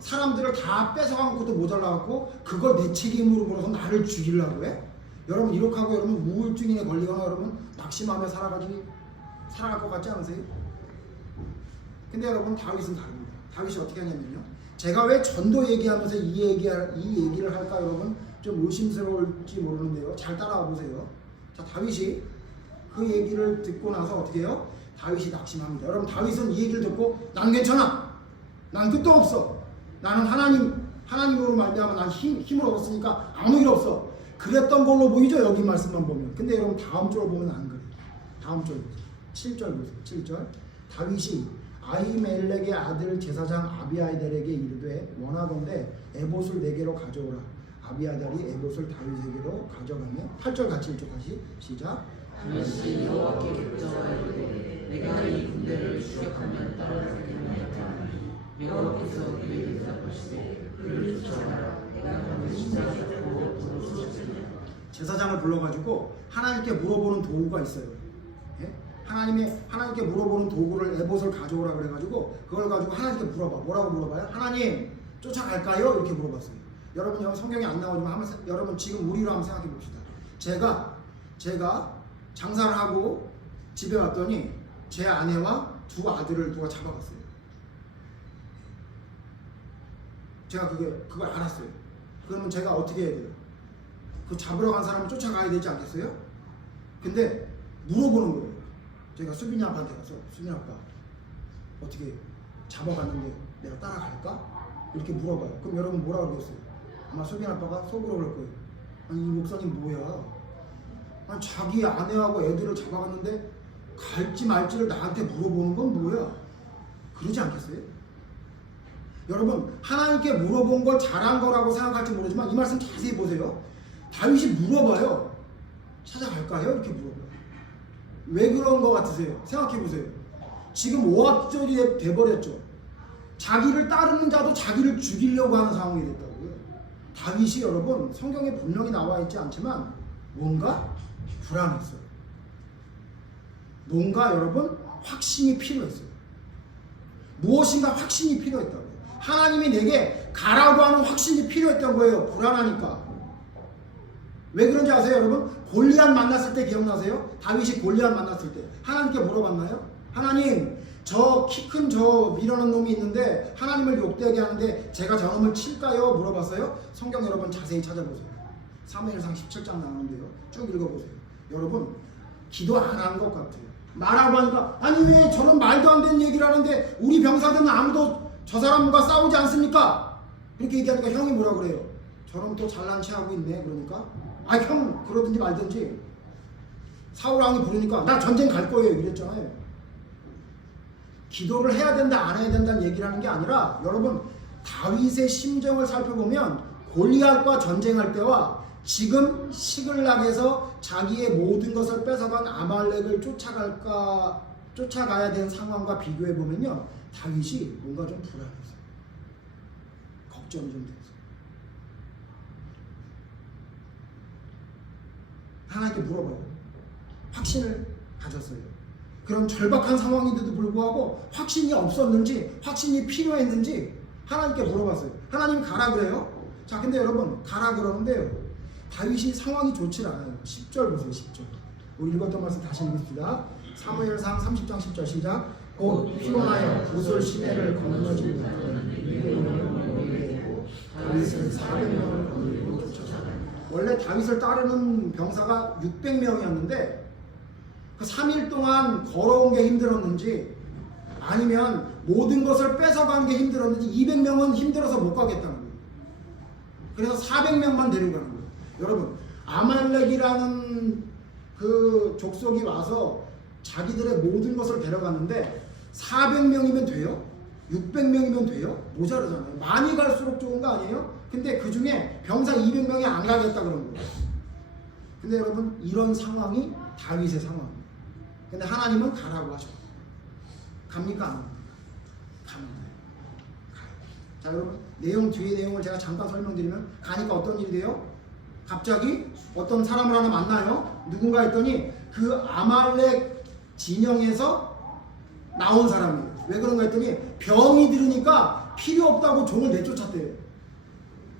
사람들을 다 뺏어간 것도 모자라갖고 그걸 내 책임으로 물어서 나를 죽이려고 해? 여러분 이렇게 하고 여러분 우울증에 걸리거나 여러분 낙심하며 살아갈 것 같지 않으세요? 근데 여러분 다윗은 다릅니다. 다윗이 어떻게 하냐면요, 제가 왜 전도 얘기하면서 이 얘기를 할까 여러분 좀 의심스러울지 모르는데요, 잘 따라와 보세요. 자, 다윗이 그 얘기를 듣고 나서 어떻게 해요? 다윗이 낙심합니다. 여러분 다윗은 이 얘기를 듣고 난 괜찮아, 난 끝도 없어, 나는 하나님으로 말미암아 난 힘을 얻었으니까 아무 일 없어, 그랬던 걸로 보이죠, 여기 말씀만 보면. 근데 여러분 다음 절 보면 안 그래요. 다음 절 보세요. 7절 보세요. 7절. 다윗이 아히멜렉의 아들 제사장 아비아달에게 이르되 원하건대 에봇을 내게로 가져오라. 아비아달이 에봇을 다윗에게로 가져가며 8절 같이 읽죠. 다시 시작. 다윗이 여호와께 격정하여 이르되 내가 이 군대를 추격하면 따라오게 하였다. 여호와께서 그에게 대답하시되 그를 쫓아가라. 내가 너를 심사하고 도로 쫓으리라. 제사장을 불러가지고 하나님께 물어보는 도구가 있어요. 예? 하나님께 물어보는 도구를 에봇을 가져오라 그래가지고 그걸 가지고 하나님께 물어봐. 뭐라고 물어봐요? 하나님 쫓아갈까요? 이렇게 물어봤어요. 여러분 여기 성경이 안 나오지만 여러분 지금 우리로 한번 생각해 봅시다. 제가 장사를 하고 집에 왔더니 제 아내와 두 아들을 누가 잡아갔어요. 제가 그걸 알았어요. 그러면 제가 어떻게 해야 돼요? 그 잡으러 간 사람을 쫓아가야 되지 않겠어요? 근데 물어보는 거예요. 제가 수빈이 아빠한테 가서 수빈이 아빠 어떻게 잡아갔는데 내가 따라갈까? 이렇게 물어봐요. 그럼 여러분 뭐라 그러겠어요? 아마 수빈이 아빠가 속으로 그럴 거예요. 아니 이 목사님 뭐야? 아니 자기 아내하고 애들을 잡아갔는데 갈지 말지를 나한테 물어보는 건 뭐야? 그러지 않겠어요? 여러분 하나님께 물어본 걸 잘한 거라고 생각할지 모르지만 이 말씀 자세히 보세요. 다윗이 물어봐요. 찾아갈까요? 이렇게 물어봐요. 왜 그런 거 같으세요? 생각해 보세요. 지금 오합절이 돼버렸죠. 자기를 따르는 자도 자기를 죽이려고 하는 상황이 됐다고요. 다윗이 여러분 성경에 분명히 나와 있지 않지만 뭔가 불안했어요. 뭔가 여러분 확신이 필요했어요. 무엇인가 확신이 필요했다고요. 하나님이 내게 가라고 하는 확신이 필요했던 거예요. 불안하니까. 왜 그런지 아세요, 여러분? 골리앗 만났을 때 기억나세요? 다윗이 골리앗 만났을 때 하나님께 물어봤나요? 하나님, 저 키 큰 저 밀어넣은 놈이 있는데 하나님을 욕되게 하는데 제가 저 놈을 칠까요? 물어봤어요? 성경 여러분 자세히 찾아보세요. 사무엘상 17장 나오는데요. 쭉 읽어보세요. 여러분, 기도 안 한 것 같아요. 말하고 하니까 아니 왜 저런 말도 안 되는 얘기를 하는데 우리 병사들은 아무도 저 사람과 싸우지 않습니까? 이렇게 얘기하니까 형이 뭐라 그래요? 저런 또 잘난 체하고 있네. 그러니까 아 형 그러든지 말든지. 사울왕이 부르니까 나 전쟁 갈 거예요 이랬잖아요. 기도를 해야 된다 안 해야 된다는 얘기를 하는 게 아니라 여러분 다윗의 심정을 살펴보면 골리앗과 전쟁할 때와 지금 시글락에서 자기의 모든 것을 뺏어간 아말렉을 쫓아가야 되는 상황과 비교해 보면요, 다윗이 뭔가 좀 불안했어요. 걱정이 좀 됐어요. 하나님께 물어봐요. 확신을 가졌어요. 그런 절박한 상황인데도 불구하고 확신이 없었는지, 확신이 필요했는지 하나님께 물어봤어요. 하나님 가라 그래요? 자, 근데 여러분 가라 그러는데요, 다윗이 상황이 좋지 않아요. 10절 보세요. 10절. 우리 읽었던 말씀 다시 읽읍시다. 사무엘상 30장 10절 시작. 곧 피곤하여 구슬 시내를 건너지 다윗은 400명을 거느리고 쫓아가니. 원래 다윗을 따르는 병사가 600명이었는데 그 3일 동안 걸어온 게 힘들었는지 아니면 모든 것을 뺏어간 게 힘들었는지 200명은 힘들어서 못 가겠다는 거예요. 그래서 400명만 데리고 가는 거예요. 여러분, 아말렉이라는 그 족속이 와서 자기들의 모든 것을 데려갔는데 400명이면 돼요? 600명이면 돼요? 모자르잖아요. 많이 갈수록 좋은 거 아니에요? 근데 그 중에 병사 200명이 안 가겠다 그런 거예요. 근데 여러분, 이런 상황이 다윗의 상황이에요. 근데 하나님은 가라고 하죠. 갑니까? 안 갑니까? 갑니다. 가요. 자, 여러분, 뒤에 내용을 제가 잠깐 설명드리면 가니까 어떤 일이 돼요? 갑자기 어떤 사람을 하나 만나요. 누군가 했더니 그 아말렉 진영에서 나온 사람이에요. 왜 그런가 했더니 병이 들으니까 필요 없다고 종을 내쫓았대요.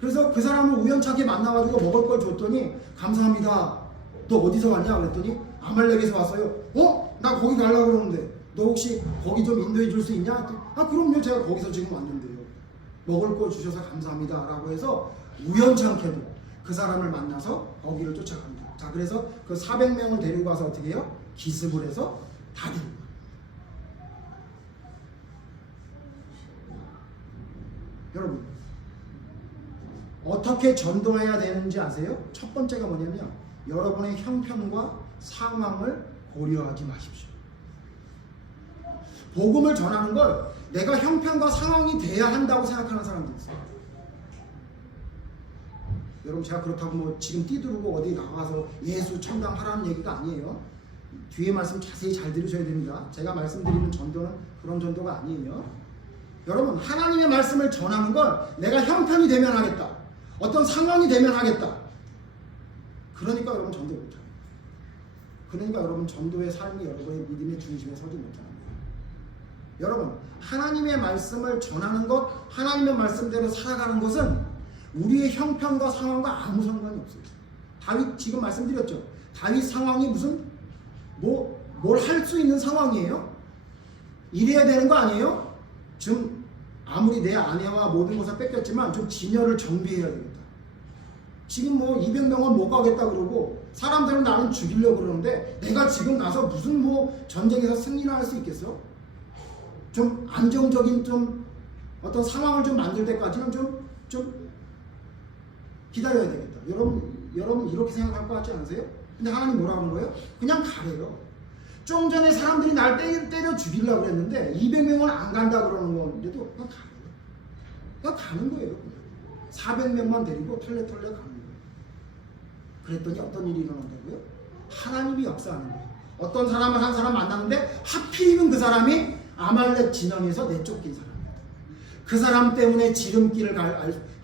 그래서 그 사람을 우연찮게 만나가지고 먹을 걸 줬더니 감사합니다. 너 어디서 왔냐? 그랬더니 아말렉에서 왔어요. 나 거기 가려고 그러는데 너 혹시 거기 좀 인도해 줄 수 있냐? 아 그럼요. 제가 거기서 지금 왔는데요. 먹을 거 주셔서 감사합니다. 라고 해서 우연찮게도 그 사람을 만나서 거기를 쫓아갑니다. 자, 그래서 그 400명을 데리고 가서 어떻게 해요? 기습을 해서 다 데리고 갑니다. 여러분, 어떻게 전도해야 되는지 아세요? 첫 번째가 뭐냐면 여러분의 형편과 상황을 고려하지 마십시오. 복음을 전하는 걸 내가 형편과 상황이 돼야 한다고 생각하는 사람들이 있어요. 여러분, 제가 그렇다고 뭐 지금 뛰두르고 어디 나가서 예수 청당하라는 얘기가 아니에요. 뒤에 말씀 자세히 잘 들으셔야 됩니다. 제가 말씀드리는 전도는 그런 전도가 아니에요. 여러분, 하나님의 말씀을 전하는 걸 내가 형편이 되면 하겠다, 어떤 상황이 되면 하겠다, 그러니까 여러분 전도 못합니다. 그러니까 여러분 전도의 삶이 여러분의 믿음의 중심에 서지 못합니다. 여러분, 하나님의 말씀을 전하는 것, 하나님의 말씀대로 살아가는 것은 우리의 형편과 상황과 아무 상관이 없어요. 다윗 지금 말씀드렸죠. 다윗 상황이 무슨 뭘 할 수 있는 상황이에요? 이래야 되는 거 아니에요? 지금 아무리 내 아내와 모든 것을 뺏겼지만 좀 진열을 정비해야 되겠다. 지금 뭐 200명은 못 가겠다 그러고 사람들은 나는 죽이려고 그러는데 내가 지금 가서 무슨 뭐 전쟁에서 승리를 할 수 있겠어? 좀 안정적인 좀 어떤 상황을 좀 만들 때까지는 좀 기다려야 되겠다. 여러분 이렇게 생각할 것 같지 않으세요? 근데 하나님 뭐라 하는 거예요? 그냥 가래요. 좀 전에 사람들이 날 때려 죽이려고 그랬는데 200명은 안 간다 그러는 건데도 그냥 가래요. 그냥 가는 거예요. 400명만 데리고 털레털레 가는 거예요. 그랬더니 어떤 일이 일어난다고요? 하나님이 역사하는 거예요. 어떤 사람을 한 사람 만났는데 하필이면 그 사람이 아말렉 진영에서 내쫓긴 사람이에요. 그 사람 때문에 지름길을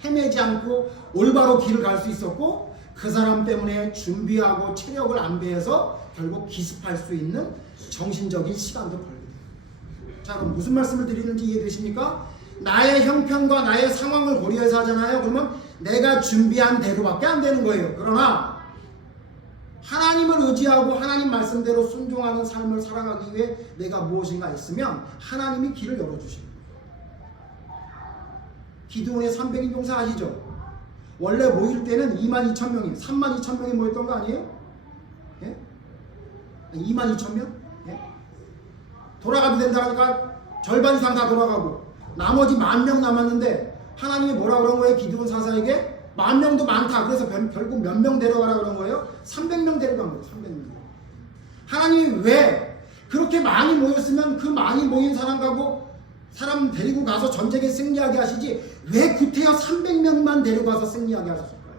헤매지 않고 올바로 길을 갈 수 있었고, 그 사람 때문에 준비하고 체력을 안배해서 결국 기습할 수 있는 정신적인 시간도 벌게 돼요. 자, 그럼 무슨 말씀을 드리는지 이해되십니까? 나의 형편과 나의 상황을 고려해서 하잖아요. 그러면 내가 준비한 대로밖에 안 되는 거예요. 그러나 하나님을 의지하고 하나님 말씀대로 순종하는 삶을 살아가기 위해 내가 무엇인가 있으면 하나님이 길을 열어주시는 거예요. 기드온의 300인 용사 아시죠? 원래 모일 때는 22,000명이 32,000명이 모였던 거 아니에요? 예? 22,000명? 예? 돌아가도 된다니까 절반 이상 다 돌아가고 나머지 10,000명 남았는데 하나님이 뭐라 그런 거예요? 기드온 사사에게 10,000명도 많다. 그래서 결국 몇 명 데려가라 그런 거예요? 300명 데려간 거예요. 300명. 하나님이 왜 그렇게 많이 모였으면 그 많이 모인 사람 데리고 가서 전쟁에 승리하게 하시지 왜 구태여 300명만 데려가서 승리하게 하셨을까요?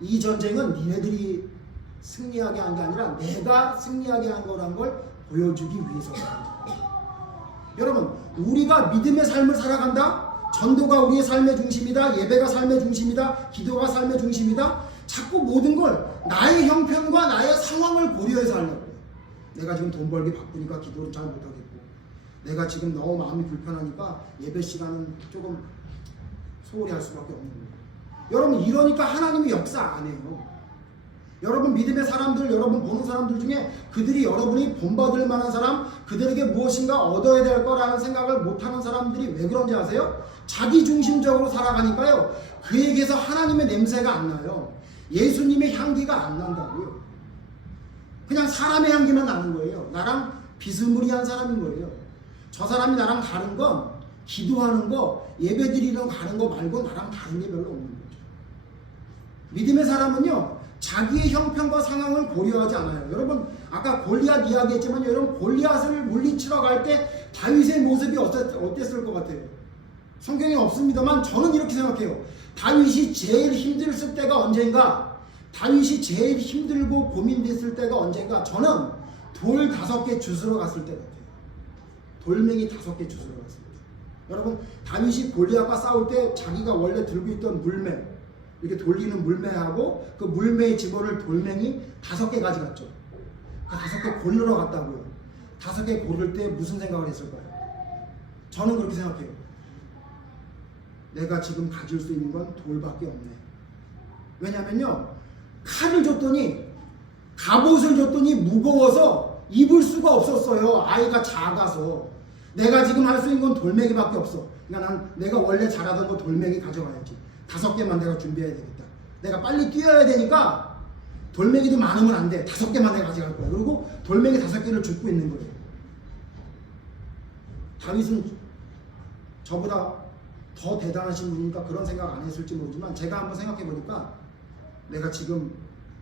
이 전쟁은 니네들이 승리하게 한 게 아니라 내가 승리하게 한 거란 걸 보여주기 위해서입니다. 여러분, 우리가 믿음의 삶을 살아간다? 전도가 우리의 삶의 중심이다. 예배가 삶의 중심이다. 기도가 삶의 중심이다. 자꾸 모든 걸 나의 형편과 나의 상황을 고려해서 하려고 해요. 내가 지금 돈 벌기 바쁘니까 기도를 잘 못하겠고, 내가 지금 너무 마음이 불편하니까 예배 시간은 조금 소홀히 할 수밖에 없는 거예요. 여러분, 이러니까 하나님이 역사 안 해요. 여러분 믿음의 사람들, 여러분 보는 사람들 중에 그들이 여러분이 본받을 만한 사람, 그들에게 무엇인가 얻어야 될 거라는 생각을 못하는 사람들이 왜 그런지 아세요? 자기 중심적으로 살아가니까요, 그에게서 하나님의 냄새가 안 나요. 예수님의 향기가 안 난다고요. 그냥 사람의 향기만 나는 거예요. 나랑 비스무리한 사람인 거예요. 저 사람이 나랑 다른 건 기도하는 거, 예배드리러 가는 거 말고 나랑 다른 게 별로 없는 거죠. 믿음의 사람은요, 자기의 형편과 상황을 고려하지 않아요. 여러분, 아까 골리앗 이야기했지만 여러분, 골리앗을 물리치러 갈 때 다윗의 모습이 어땠을 것 같아요? 성경에 없습니다만 저는 이렇게 생각해요. 다윗이 제일 힘들었을 때가 언젠가? 다윗이 제일 힘들고 고민됐을 때가 언젠가? 저는 돌 5개 주스러 갔을 때 같아요. 돌멩이 5개 주스러 갔을 때. 여러분, 다윗이 골리앗과 싸울 때 자기가 원래 들고 있던 물매, 이렇게 돌리는 물매하고 그 물매의 집어를 돌멩이 5개 가져갔죠. 그 5개 고르러 갔다고요. 5개 고를 때 무슨 생각을 했을까요? 저는 그렇게 생각해요. 내가 지금 가질 수 있는 건 돌밖에 없네. 왜냐면요, 칼을 줬더니, 갑옷을 줬더니 무거워서 입을 수가 없었어요. 아이가 작아서. 내가 지금 할 수 있는 건 돌멩이밖에 없어. 그러니까 내가 원래 잘하던 거 돌멩이 가져가야지. 5개만 내가 준비해야 되겠다. 내가 빨리 뛰어야 되니까 돌멩이도 많으면 안 돼. 5개만 내가 가져갈 거야. 그리고 돌멩이 5개를 줍고 있는 거예요. 다윗은 저보다 더 대단하신 분이니까 그런 생각 안 했을지 모르지만 제가 한번 생각해 보니까 내가 지금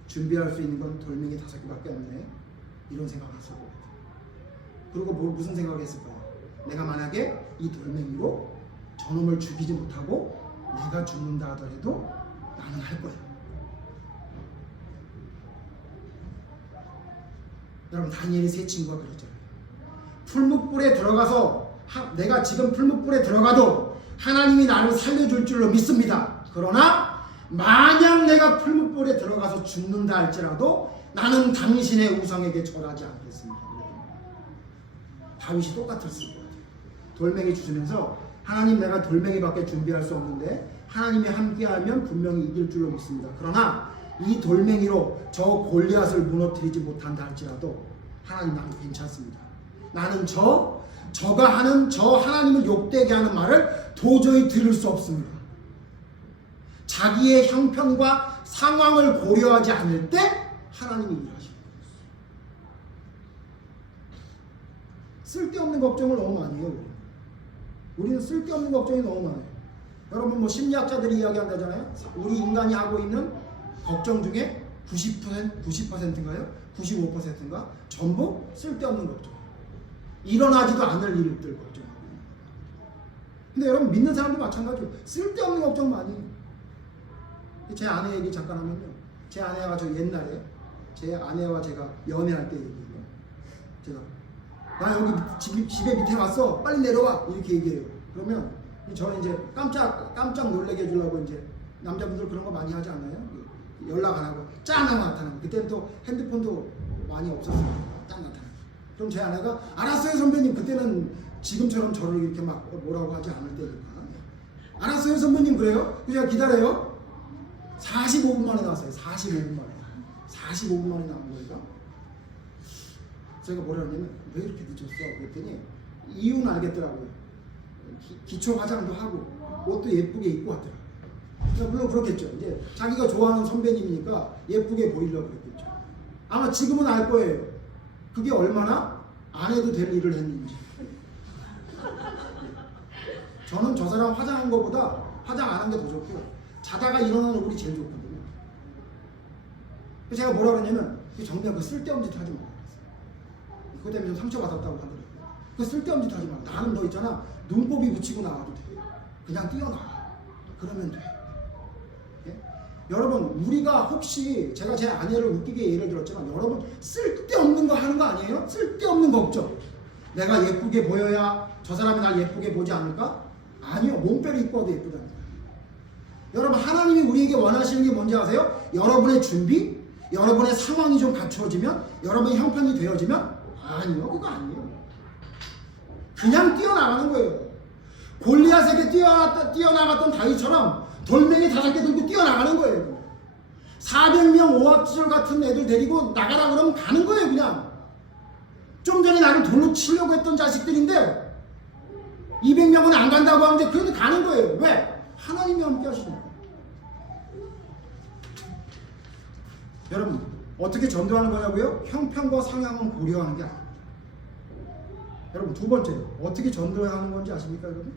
준비할 수 있는 건 돌멩이 5개밖에 없네. 이런 생각을 했을 것 같아요. 그리고 무슨 생각을 했을까요? 내가 만약에 이 돌멩이로 저놈을 죽이지 못하고 내가 죽는다 하더라도 나는 할 거야. 여러분, 다니엘의 세 친구가 그랬잖아요. 풀무불에 들어가서 내가 지금 풀무불에 들어가도 하나님이 나를 살려줄 줄로 믿습니다. 그러나 만약 내가 풀무불에 들어가서 죽는다 할지라도 나는 당신의 우상에게 절하지 않겠습니다. 다윗이 똑같았을 것 같아요. 돌멩이 주시면서 하나님, 내가 돌멩이밖에 준비할 수 없는데 하나님이 함께하면 분명히 이길 줄로 믿습니다. 그러나 이 돌멩이로 저 골리앗을 무너뜨리지 못한다 할지라도 하나님, 나는 괜찮습니다. 나는 저가 하는 저 하나님을 욕되게 하는 말을 도저히 들을 수 없습니다. 자기의 형편과 상황을 고려하지 않을 때 하나님이 일하시는 거예요. 쓸데없는 걱정을 너무 많이 해요. 우리는 쓸데없는 걱정이 너무 많아요. 여러분, 뭐 심리학자들이 이야기한다잖아요. 우리 인간이 하고 있는 걱정 중에 90%인가요? 95%인가? 전부 쓸데없는 걱정. 일어나지도 않을 일들 걱정하고. 근데 여러분, 믿는 사람도 마찬가지예요. 쓸데없는 걱정 많이 해요. 제 아내 얘기 잠깐 하면요. 제 아내가 저 옛날에 제 아내와 제가 연애할 때 얘기해요. 제가 나 여기 집에 밑에 왔어. 빨리 내려와. 이렇게 얘기해요. 그러면 저는 이제 깜짝 놀래게 해주려고 이제 남자분들 그런 거 많이 하지 않나요? 연락 안 하고 짠 하고 나타나고. 그때는 또 핸드폰도 많이 없었어요. 짠 나타나고. 그럼 제 아내가 알았어요 선배님. 그때는 지금처럼 저를 이렇게 막 뭐라고 하지 않을 때니까. 알았어요 선배님. 그래요? 제가 기다려요. 45분 만에 나왔어요. 45분 만에. 45분 만에 나온 거니까 제가 뭐라 하냐면 왜 이렇게 늦었어? 그랬더니 이유는 알겠더라고요. 기초 화장도 하고 옷도 예쁘게 입고 왔더라고요. 그러니까 물론 그렇겠죠. 이제 자기가 좋아하는 선배님이니까 예쁘게 보이려고 그랬겠죠. 아마 지금은 알 거예요. 그게 얼마나 안 해도 될 일을 했는지. 저는 저 사람 화장한 것보다 화장 안 한 게 더 좋고 자다가 일어나는 얼굴이 제일 좋거든요. 제가 뭐라 그러냐면 정비야 그 쓸데없는 짓 하지 마. 그것 때문에 좀 상처받았다고 하더라고요. 그 쓸데없는 짓 하지 마. 나는 너 있잖아 눈곱이 붙이고 나와도 돼. 그냥 뛰어나와. 그러면 돼. 예? 여러분 우리가 혹시 제가 제 아내를 웃기게 예를 들었지만 여러분 쓸데없는 거 하는 거 아니에요? 쓸데없는 걱정. 내가 예쁘게 보여야 저 사람이 날 예쁘게 보지 않을까? 아니요. 몸빼를 입고 와도 예쁘다는 거예요. 여러분 하나님이 우리에게 원하시는 게 뭔지 아세요? 여러분의 준비? 여러분의 상황이 좀 갖추어지면? 여러분의 형편이 되어지면? 아니요. 그거 아니에요. 그냥 뛰어나가는 거예요. 골리앗에게 뛰어나갔던 다윗처럼 돌멩이 5개 들고 뛰어나가는 거예요. 400명 오합지졸 같은 애들 데리고 나가라 그러면 가는 거예요. 그냥 좀 전에 나를 돌로 치려고 했던 자식들인데 200명은 안 간다고 하는데 그래도 가는 거예요. 왜? 하나님이 함께 하시니까. 여러분 어떻게 전도하는 거냐고요? 형편과 상황은 고려하는 게 아니에요. 여러분 두 번째로 어떻게 전도하는 건지 아십니까 여러분?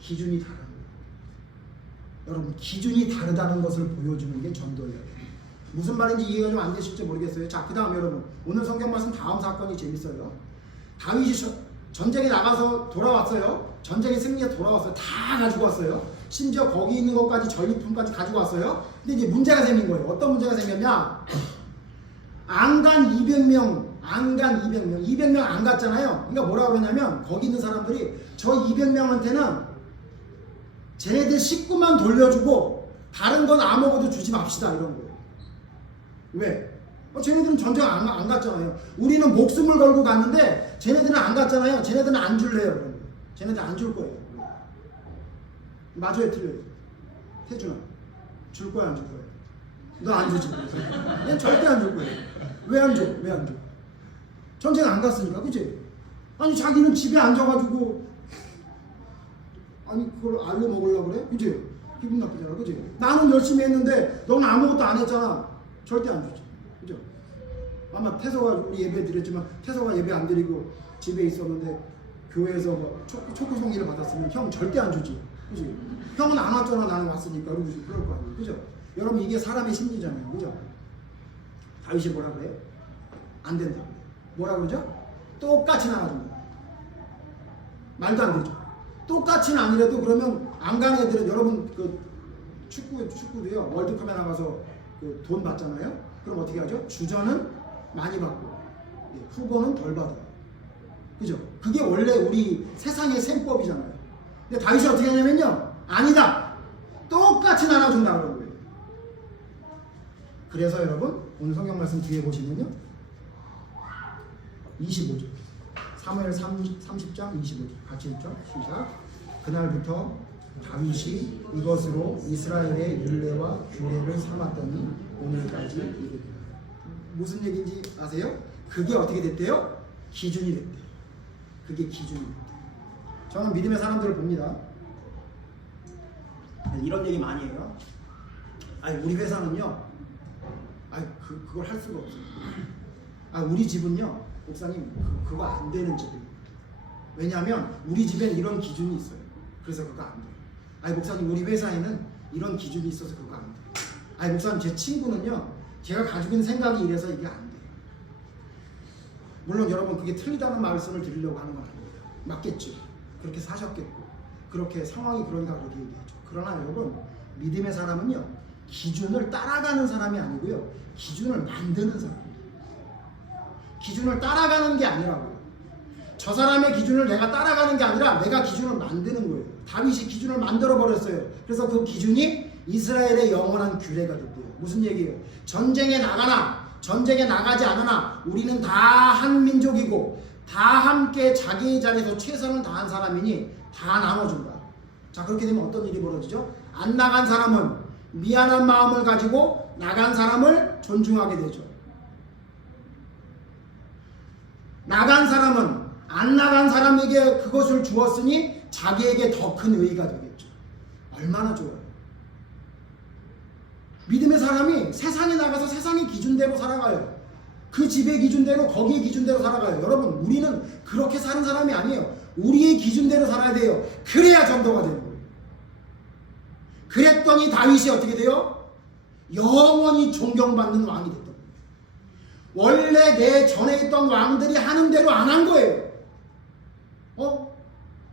기준이 다릅니다. 여러분 기준이 다르다는 것을 보여주는 게 전도예요. 무슨 말인지 이해가 좀 안 되실지 모르겠어요. 자, 그 다음 여러분 오늘 성경 말씀 다음 사건이 재밌어요. 다윗이 전쟁에 나가서 돌아왔어요. 전쟁에 승리해 돌아왔어요. 다 가지고 왔어요. 심지어 거기 있는 것까지 전리품까지 가지고 왔어요. 근데 이제 문제가 생긴 거예요. 어떤 문제가 생겼냐? 안간 200명 안 갔잖아요. 그러니까 뭐라 그러냐면 거기 있는 사람들이 저 200명한테는 쟤네들 식구만 돌려주고 다른 건 아무것도 주지 맙시다 이런 거예요. 왜? 쟤네들은 전쟁 안 갔잖아요. 우리는 목숨을 걸고 갔는데 쟤네들은 안 갔잖아요. 쟤네들은 안 줄래요. 그런 거예요. 쟤네들 안 줄 거예요. 맞아요, 틀려요? 태준아, 줄 거야, 안 줄 거야? 너 안 주지? 얘는 절대 안 줄 거예요. 왜 안 줘? 왜 안 줘? 전쟁 안 갔으니까, 그치? 아니, 자기는 집에 앉아가지고, 아니, 그걸 알로 먹으려고 그래? 그치? 기분 나쁘잖아, 그치? 나는 열심히 했는데, 너는 아무것도 안 했잖아. 절대 안 주지. 그죠? 아마 태서가 우리 예배 드렸지만, 태서가 예배 안 드리고 집에 있었는데, 교회에서 뭐 초크 성기를 받았으면 형 절대 안 주지. 그지? 형은 안 왔잖아. 나는 왔으니까. 그럴 거 아니에요. 그죠? 여러분 이게 사람의 심리잖아요. 그죠? 다윗이 뭐라 그래요? 안 된다고. 뭐라 그러죠? 똑같이 나눠준다. 말도 안 되죠. 똑같이는 아니라도 그러면 안 가는 애들은 여러분 그 축구도요. 월드컵에 나가서 그 돈 받잖아요. 그럼 어떻게 하죠? 주전은 많이 받고 후보는 덜 받아요. 그죠? 그게 원래 우리 세상의 셈법이잖아요. 근데 다윗이 어떻게 하냐면요. 아니다. 똑같이 나눠준다 그런 거예요. 그래서 여러분 오늘 성경 말씀 뒤에 보시면요. 25절. 사무엘 30장 25절. 같이 읽죠. 시작. 그날부터 다윗이 이것으로 이스라엘의 율례와 규례를 삼았더니 오늘까지 이르리라. 무슨 얘기인지 아세요? 그게 어떻게 됐대요? 기준이 됐대요. 그게 기준이 됐대요. 저는 믿음의 사람들을 봅니다. 이런 얘기 많이 해요. 아니 우리 회사는요. 아니 그걸 할 수가 없어요. 아 우리 집은요. 목사님 그거 안 되는 집이에요. 왜냐하면 우리 집엔 이런 기준이 있어요. 그래서 그거 안 돼요. 아니 목사님 우리 회사에는 이런 기준이 있어서 그거 안 돼요. 아니 목사님 제 친구는요. 제가 가지고 있는 생각이 이래서 이게 안 돼요. 물론 여러분 그게 틀리다는 말씀을 드리려고 하는 건 아닙니다. 맞겠죠. 그렇게 사셨겠고 그렇게 상황이 그러니까 그렇게 얘기하죠. 그러나 여러분 믿음의 사람은요. 기준을 따라가는 사람이 아니고요. 기준을 만드는 사람이에요. 기준을 따라가는 게 아니라고요. 저 사람의 기준을 내가 따라가는 게 아니라 내가 기준을 만드는 거예요. 다윗이 기준을 만들어 버렸어요. 그래서 그 기준이 이스라엘의 영원한 규례가 됐대요. 무슨 얘기예요? 전쟁에 나가나 전쟁에 나가지 않으나 우리는 다 한 민족이고 다 함께 자기 자리에서 최선을 다한 사람이니 다 나눠준다. 자, 그렇게 되면 어떤 일이 벌어지죠? 안 나간 사람은 미안한 마음을 가지고 나간 사람을 존중하게 되죠. 나간 사람은 안 나간 사람에게 그것을 주었으니 자기에게 더 큰 의의가 되겠죠. 얼마나 좋아요. 믿음의 사람이 세상에 나가서 세상의 기준대로 살아가요. 그 집의 기준대로, 거기의 기준대로 살아가요. 여러분, 우리는 그렇게 사는 사람이 아니에요. 우리의 기준대로 살아야 돼요. 그래야 전도가 되는 거예요. 그랬더니 다윗이 어떻게 돼요? 영원히 존경받는 왕이 됐던 거예요. 원래 내 전에 있던 왕들이 하는 대로 안 한 거예요.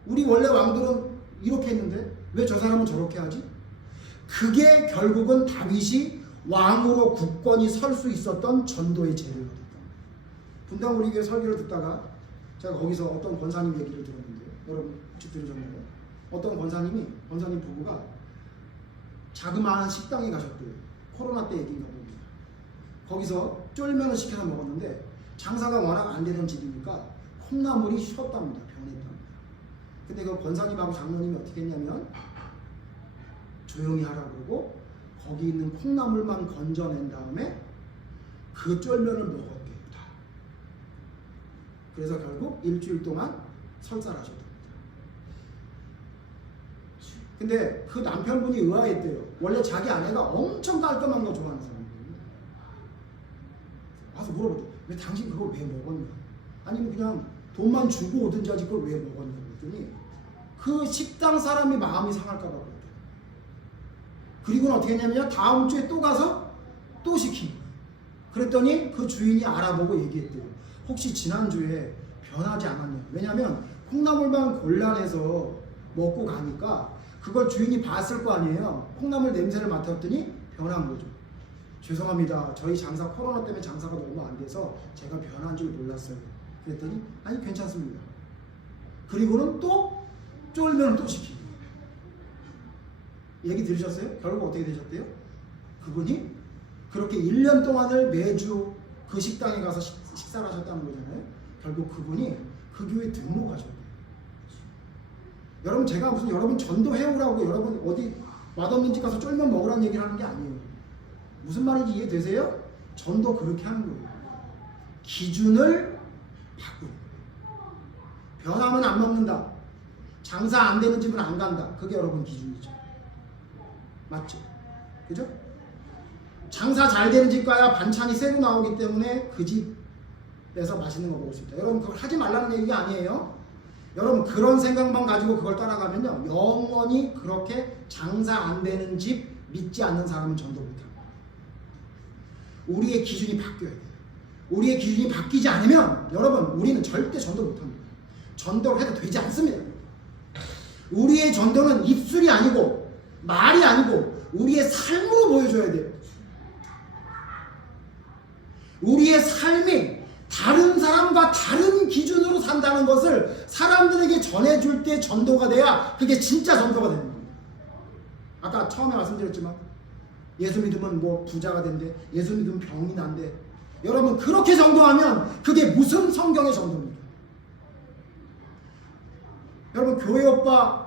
우리 원래 왕들은 이렇게 했는데 왜 저 사람은 저렇게 하지? 그게 결국은 다윗이 왕으로 굳건히 설 수 있었던 전도의 재료가 됐다. 분당 우리 교회 설교를 듣다가 제가 거기서 어떤 권사님 얘기를 들었는데요. 여러분 혹시 들으셨나요? 어떤 권사님 부부가 자그마한 식당에 가셨대요. 코로나 때 얘기인가 봅니다. 거기서 쫄면을 시켜서 먹었는데 장사가 워낙 안 되던 집이니까 콩나물이 쉬었답니다. 변했답니다. 근데 그 권사님하고 장로님이 어떻게 했냐면 조용히 하라고 그러고 거기 있는 콩나물만 건져낸 다음에 그 쫄면을 먹었대요. 다. 그래서 결국 일주일 동안 설사하셨답니다. 근데 그 남편분이 의아했대요. 원래 자기 아내가 엄청 깔끔한 거 좋아하는 사람이거든요. 와서 물어보대. 왜 당신 그걸 왜 먹었냐? 아니면 그냥 돈만 주고 오든지 하지 그걸 왜 먹었냐? 그랬더니 그 식당 사람이 마음이 상할까 봐 그랬대요. 그리고는 어떻게 했냐면요. 다음 주에 또 가서 또 시킨 거예요. 그랬더니 그 주인이 알아보고 얘기했대요. 혹시 지난주에 변하지 않았냐? 왜냐면 콩나물만 골라내서 먹고 가니까 그걸 주인이 봤을 거 아니에요. 콩나물 냄새를 맡았더니 변한 거죠. 죄송합니다. 저희 장사 코로나 때문에 장사가 너무 안 돼서 제가 변한 줄 몰랐어요. 그랬더니 아니 괜찮습니다. 그리고는 또 쫄면을 또 시키고. 얘기 들으셨어요? 결국 어떻게 되셨대요? 그분이 그렇게 1년 동안을 매주 그 식당에 가서 식사를 하셨다는 거잖아요. 결국 그분이 그 교회에 등록하셨대요. 여러분 제가 무슨 여러분 전도해오라고 여러분 어디 맛없는 집 가서 쫄면 먹으라는 얘기를 하는 게 아니에요. 무슨 말인지 이해되세요? 전도 그렇게 하는 거예요. 기준을 바꾸는 거예요. 변하면 안 먹는다. 장사 안 되는 집은 안 간다. 그게 여러분 기준이죠. 맞죠? 그죠? 장사 잘 되는 집 가야 반찬이 새로 나오기 때문에 그 집에서 맛있는 거 먹을 수 있다. 여러분 그걸 하지 말라는 얘기가 아니에요. 여러분 그런 생각만 가지고 그걸 따라가면요 영원히 그렇게 장사 안 되는 집 믿지 않는 사람은 전도 못합니다. 우리의 기준이 바뀌어야 돼요. 우리의 기준이 바뀌지 않으면 여러분 우리는 절대 전도 못합니다. 전도를 해도 되지 않습니다. 우리의 전도는 입술이 아니고 말이 아니고 우리의 삶으로 보여줘야 돼요. 우리의 삶이 다른 사람과 다른 기준으로 산다는 것을 사람들에게 전해줄 때 전도가 돼야 그게 진짜 전도가 되는 겁니다. 아까 처음에 말씀드렸지만 예수 믿으면 뭐 부자가 된대, 예수 믿으면 병이 난대. 여러분 그렇게 전도하면 그게 무슨 성경의 전도입니까? 여러분 교회 오빠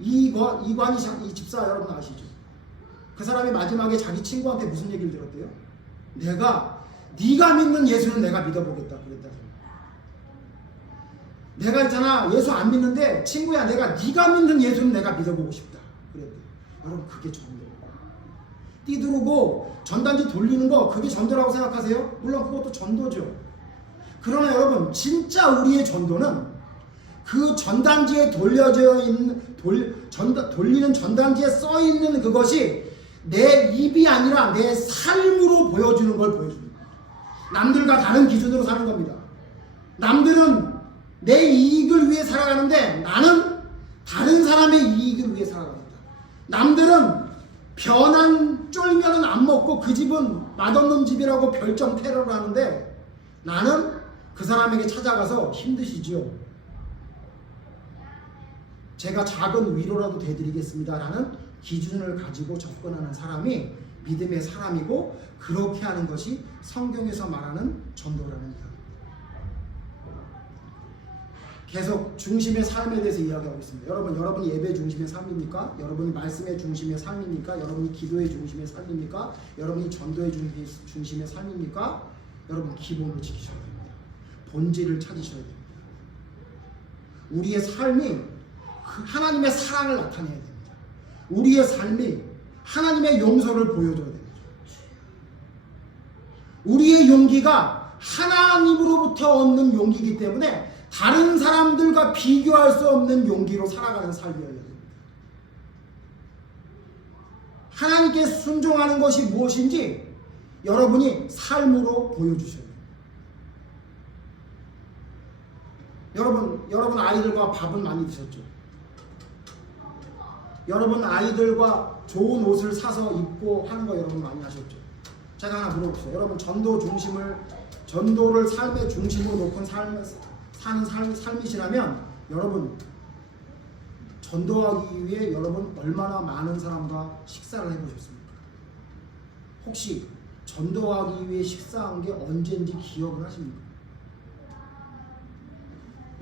이관희 이 집사 여러분 아시죠? 그 사람이 마지막에 자기 친구한테 무슨 얘기를 들었대요? 네가 믿는 예수는 내가 믿어보겠다 그랬다. 내가 있잖아 예수 안 믿는데 친구야 네가 믿는 예수는 내가 믿어보고 싶다 그랬대요. 여러분 그게 전도예요. 띠두르고 전단지 돌리는 거 그게 전도라고 생각하세요? 물론 그것도 전도죠. 그러나 여러분 진짜 우리의 전도는 그 전단지에 돌려져 있는 돌리는 전단지에 써 있는 그것이 내 입이 아니라 내 삶으로 보여주는 걸 보여줍니다. 남들과 다른 기준으로 사는 겁니다. 남들은 내 이익을 위해 살아가는데 나는 다른 사람의 이익을 위해 살아갑니다. 남들은 변한 쫄면은 안 먹고 그 집은 맛없는 집이라고 별점 테러를 하는데 나는 그 사람에게 찾아가서 힘드시죠? 제가 작은 위로라도 되드리겠습니다 라는 기준을 가지고 접근하는 사람이 믿음의 사람이고 그렇게 하는 것이 성경에서 말하는 전도라는 이야기입니다. 계속 중심의 삶에 대해서 이야기하고 있습니다. 여러분이 예배 중심의 삶입니까? 여러분이 말씀의 중심의 삶입니까? 여러분이 기도의 중심의 삶입니까? 여러분이 전도의 중심의 삶입니까? 여러분 기본을 지키셔야 됩니다. 본질을 찾으셔야 됩니다. 우리의 삶이 하나님의 사랑을 나타내야 됩니다. 우리의 삶이 하나님의 용서를 보여줘야 됩니다. 우리의 용기가 하나님으로부터 얻는 용기이기 때문에 다른 사람들과 비교할 수 없는 용기로 살아가는 삶이어야 됩니다. 하나님께 순종하는 것이 무엇인지 여러분이 삶으로 보여주셔야 돼요. 여러분 아이들과 밥은 많이 드셨죠? 여러분 아이들과 좋은 옷을 사서 입고 하는 거 여러분 많이 하셨죠? 제가 하나 물어볼게요. 여러분 전도를 삶의 중심으로 놓고 사는 삶이시라면 여러분 전도하기 위해 여러분 얼마나 많은 사람과 식사를 해보셨습니까? 혹시 전도하기 위해 식사한 게 언제인지 기억을 하십니까?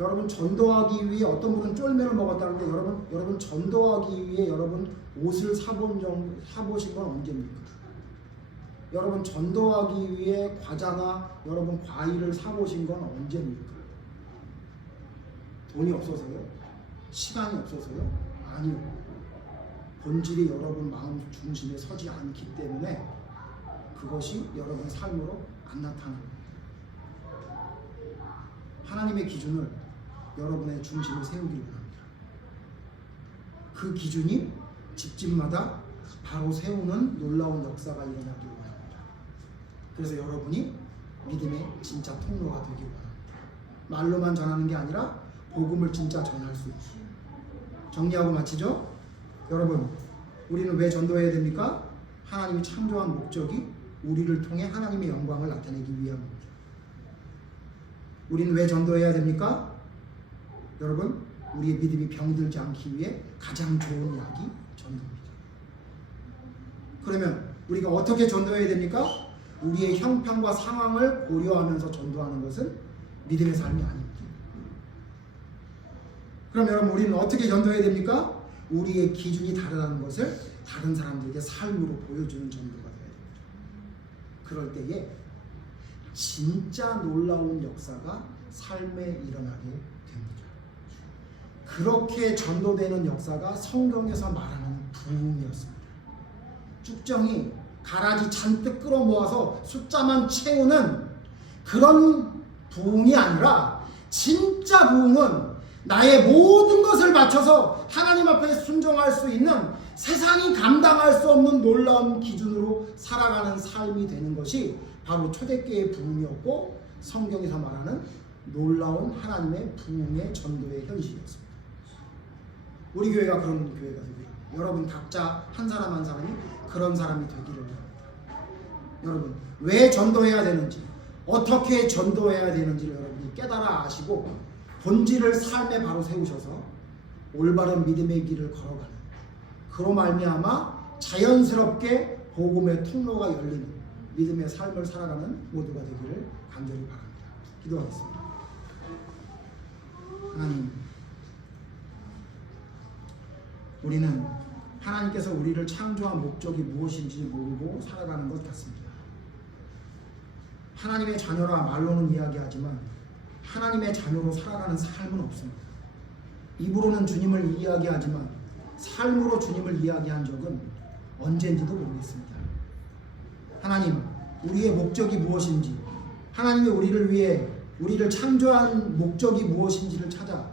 여러분 전도하기 위해 어떤 분은 쫄면을 먹었다는데 여러분 전도하기 위해 여러분 옷을 사보신 건 언제입니까? 여러분 전도하기 위해 과자나 여러분 과일을 사보신 건 언제입니까? 돈이 없어서요? 시간이 없어서요? 아니요. 본질이 여러분 마음 중심에 서지 않기 때문에 그것이 여러분 삶으로 안 나타나는 거예요. 하나님의 기준을 여러분의 중심에 세우기를 원합니다. 그 기준이 집집마다 바로 세우는 놀라운 역사가 일어나기를 원합니다. 그래서 여러분이 믿음의 진짜 통로가 되기를 원합니다. 말로만 전하는 게 아니라 복음을 진짜 전할 수 있어요. 정리하고 마치죠? 여러분, 우리는 왜 전도해야 됩니까? 하나님이 창조한 목적이 우리를 통해 하나님의 영광을 나타내기 위함입니다. 우리는 왜 전도해야 됩니까? 여러분, 우리의 믿음이 병들지 않기 위해 가장 좋은 약이 전도입니다. 그러면 우리가 어떻게 전도해야 됩니까? 우리의 형편과 상황을 고려하면서 전도하는 것은 믿음의 삶이 아닙니다. 그럼 여러분 우리는 어떻게 전도해야 됩니까? 우리의 기준이 다르다는 것을 다른 사람들에게 삶으로 보여주는 전도가 되어야 됩니다. 그럴 때에 진짜 놀라운 역사가 삶에 일어나게 됩니다. 그렇게 전도되는 역사가 성경에서 말하는 부흥이었습니다. 쭉정이 가라지 잔뜩 끌어모아서 숫자만 채우는 그런 부흥이 아니라 진짜 부흥은 나의 모든 것을 바쳐서 하나님 앞에 순종할 수 있는 세상이 감당할 수 없는 놀라운 기준으로 살아가는 삶이 되는 것이 바로 초대교회의 부흥이었고 성경에서 말하는 놀라운 하나님의 부흥의 전도의 현실이었습니다. 우리 교회가 그런 교회가 되기를, 여러분 각자 한 사람 한 사람이 그런 사람이 되기를 바랍니다. 여러분 왜 전도해야 되는지, 어떻게 전도해야 되는지를 여러분이 깨달아 아시고 본질을 삶에 바로 세우셔서 올바른 믿음의 길을 걸어가는, 그로 말미암아 자연스럽게 복음의 통로가 열리는 믿음의 삶을 살아가는 모두가 되기를 간절히 바랍니다. 기도하겠습니다. 하나님, 우리는 하나님께서 우리를 창조한 목적이 무엇인지 모르고 살아가는 것 같습니다. 하나님의 자녀라 말로는 이야기하지만 하나님의 자녀로 살아가는 삶은 없습니다. 입으로는 주님을 이야기하지만 삶으로 주님을 이야기한 적은 언제인지도 모르겠습니다. 하나님, 우리의 목적이 무엇인지, 하나님이 우리를 위해 우리를 창조한 목적이 무엇인지를 찾아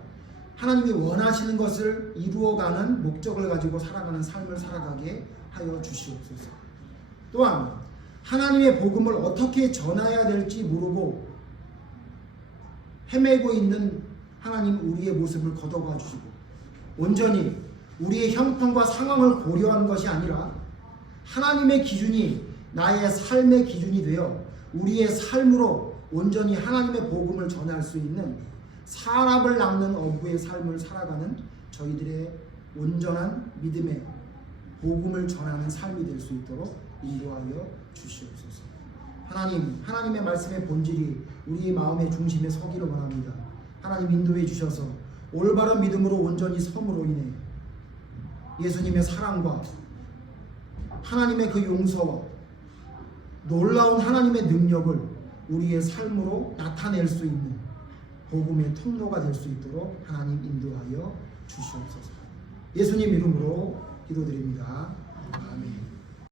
하나님이 원하시는 것을 이루어가는 목적을 가지고 살아가는 삶을 살아가게 하여 주시옵소서. 또한 하나님의 복음을 어떻게 전해야 될지 모르고 헤매고 있는 하나님 우리의 모습을 걷어가 주시고 온전히 우리의 형편과 상황을 고려하는 것이 아니라 하나님의 기준이 나의 삶의 기준이 되어 우리의 삶으로 온전히 하나님의 복음을 전할 수 있는 사람을 낚는 어부의 삶을 살아가는 저희들의 온전한 믿음의 복음을 전하는 삶이 될 수 있도록 인도하여 주시옵소서. 하나님, 하나님의 말씀의 본질이 우리 마음의 중심에 서기를 원합니다. 하나님 인도해 주셔서 올바른 믿음으로 온전히 섬으로 인해 예수님의 사랑과 하나님의 그 용서와 놀라운 하나님의 능력을 우리의 삶으로 나타낼 수 있는 복음의 통로가 될 수 있도록 하나님 인도하여 주시옵소서. 예수님 이름으로 기도드립니다. 아멘.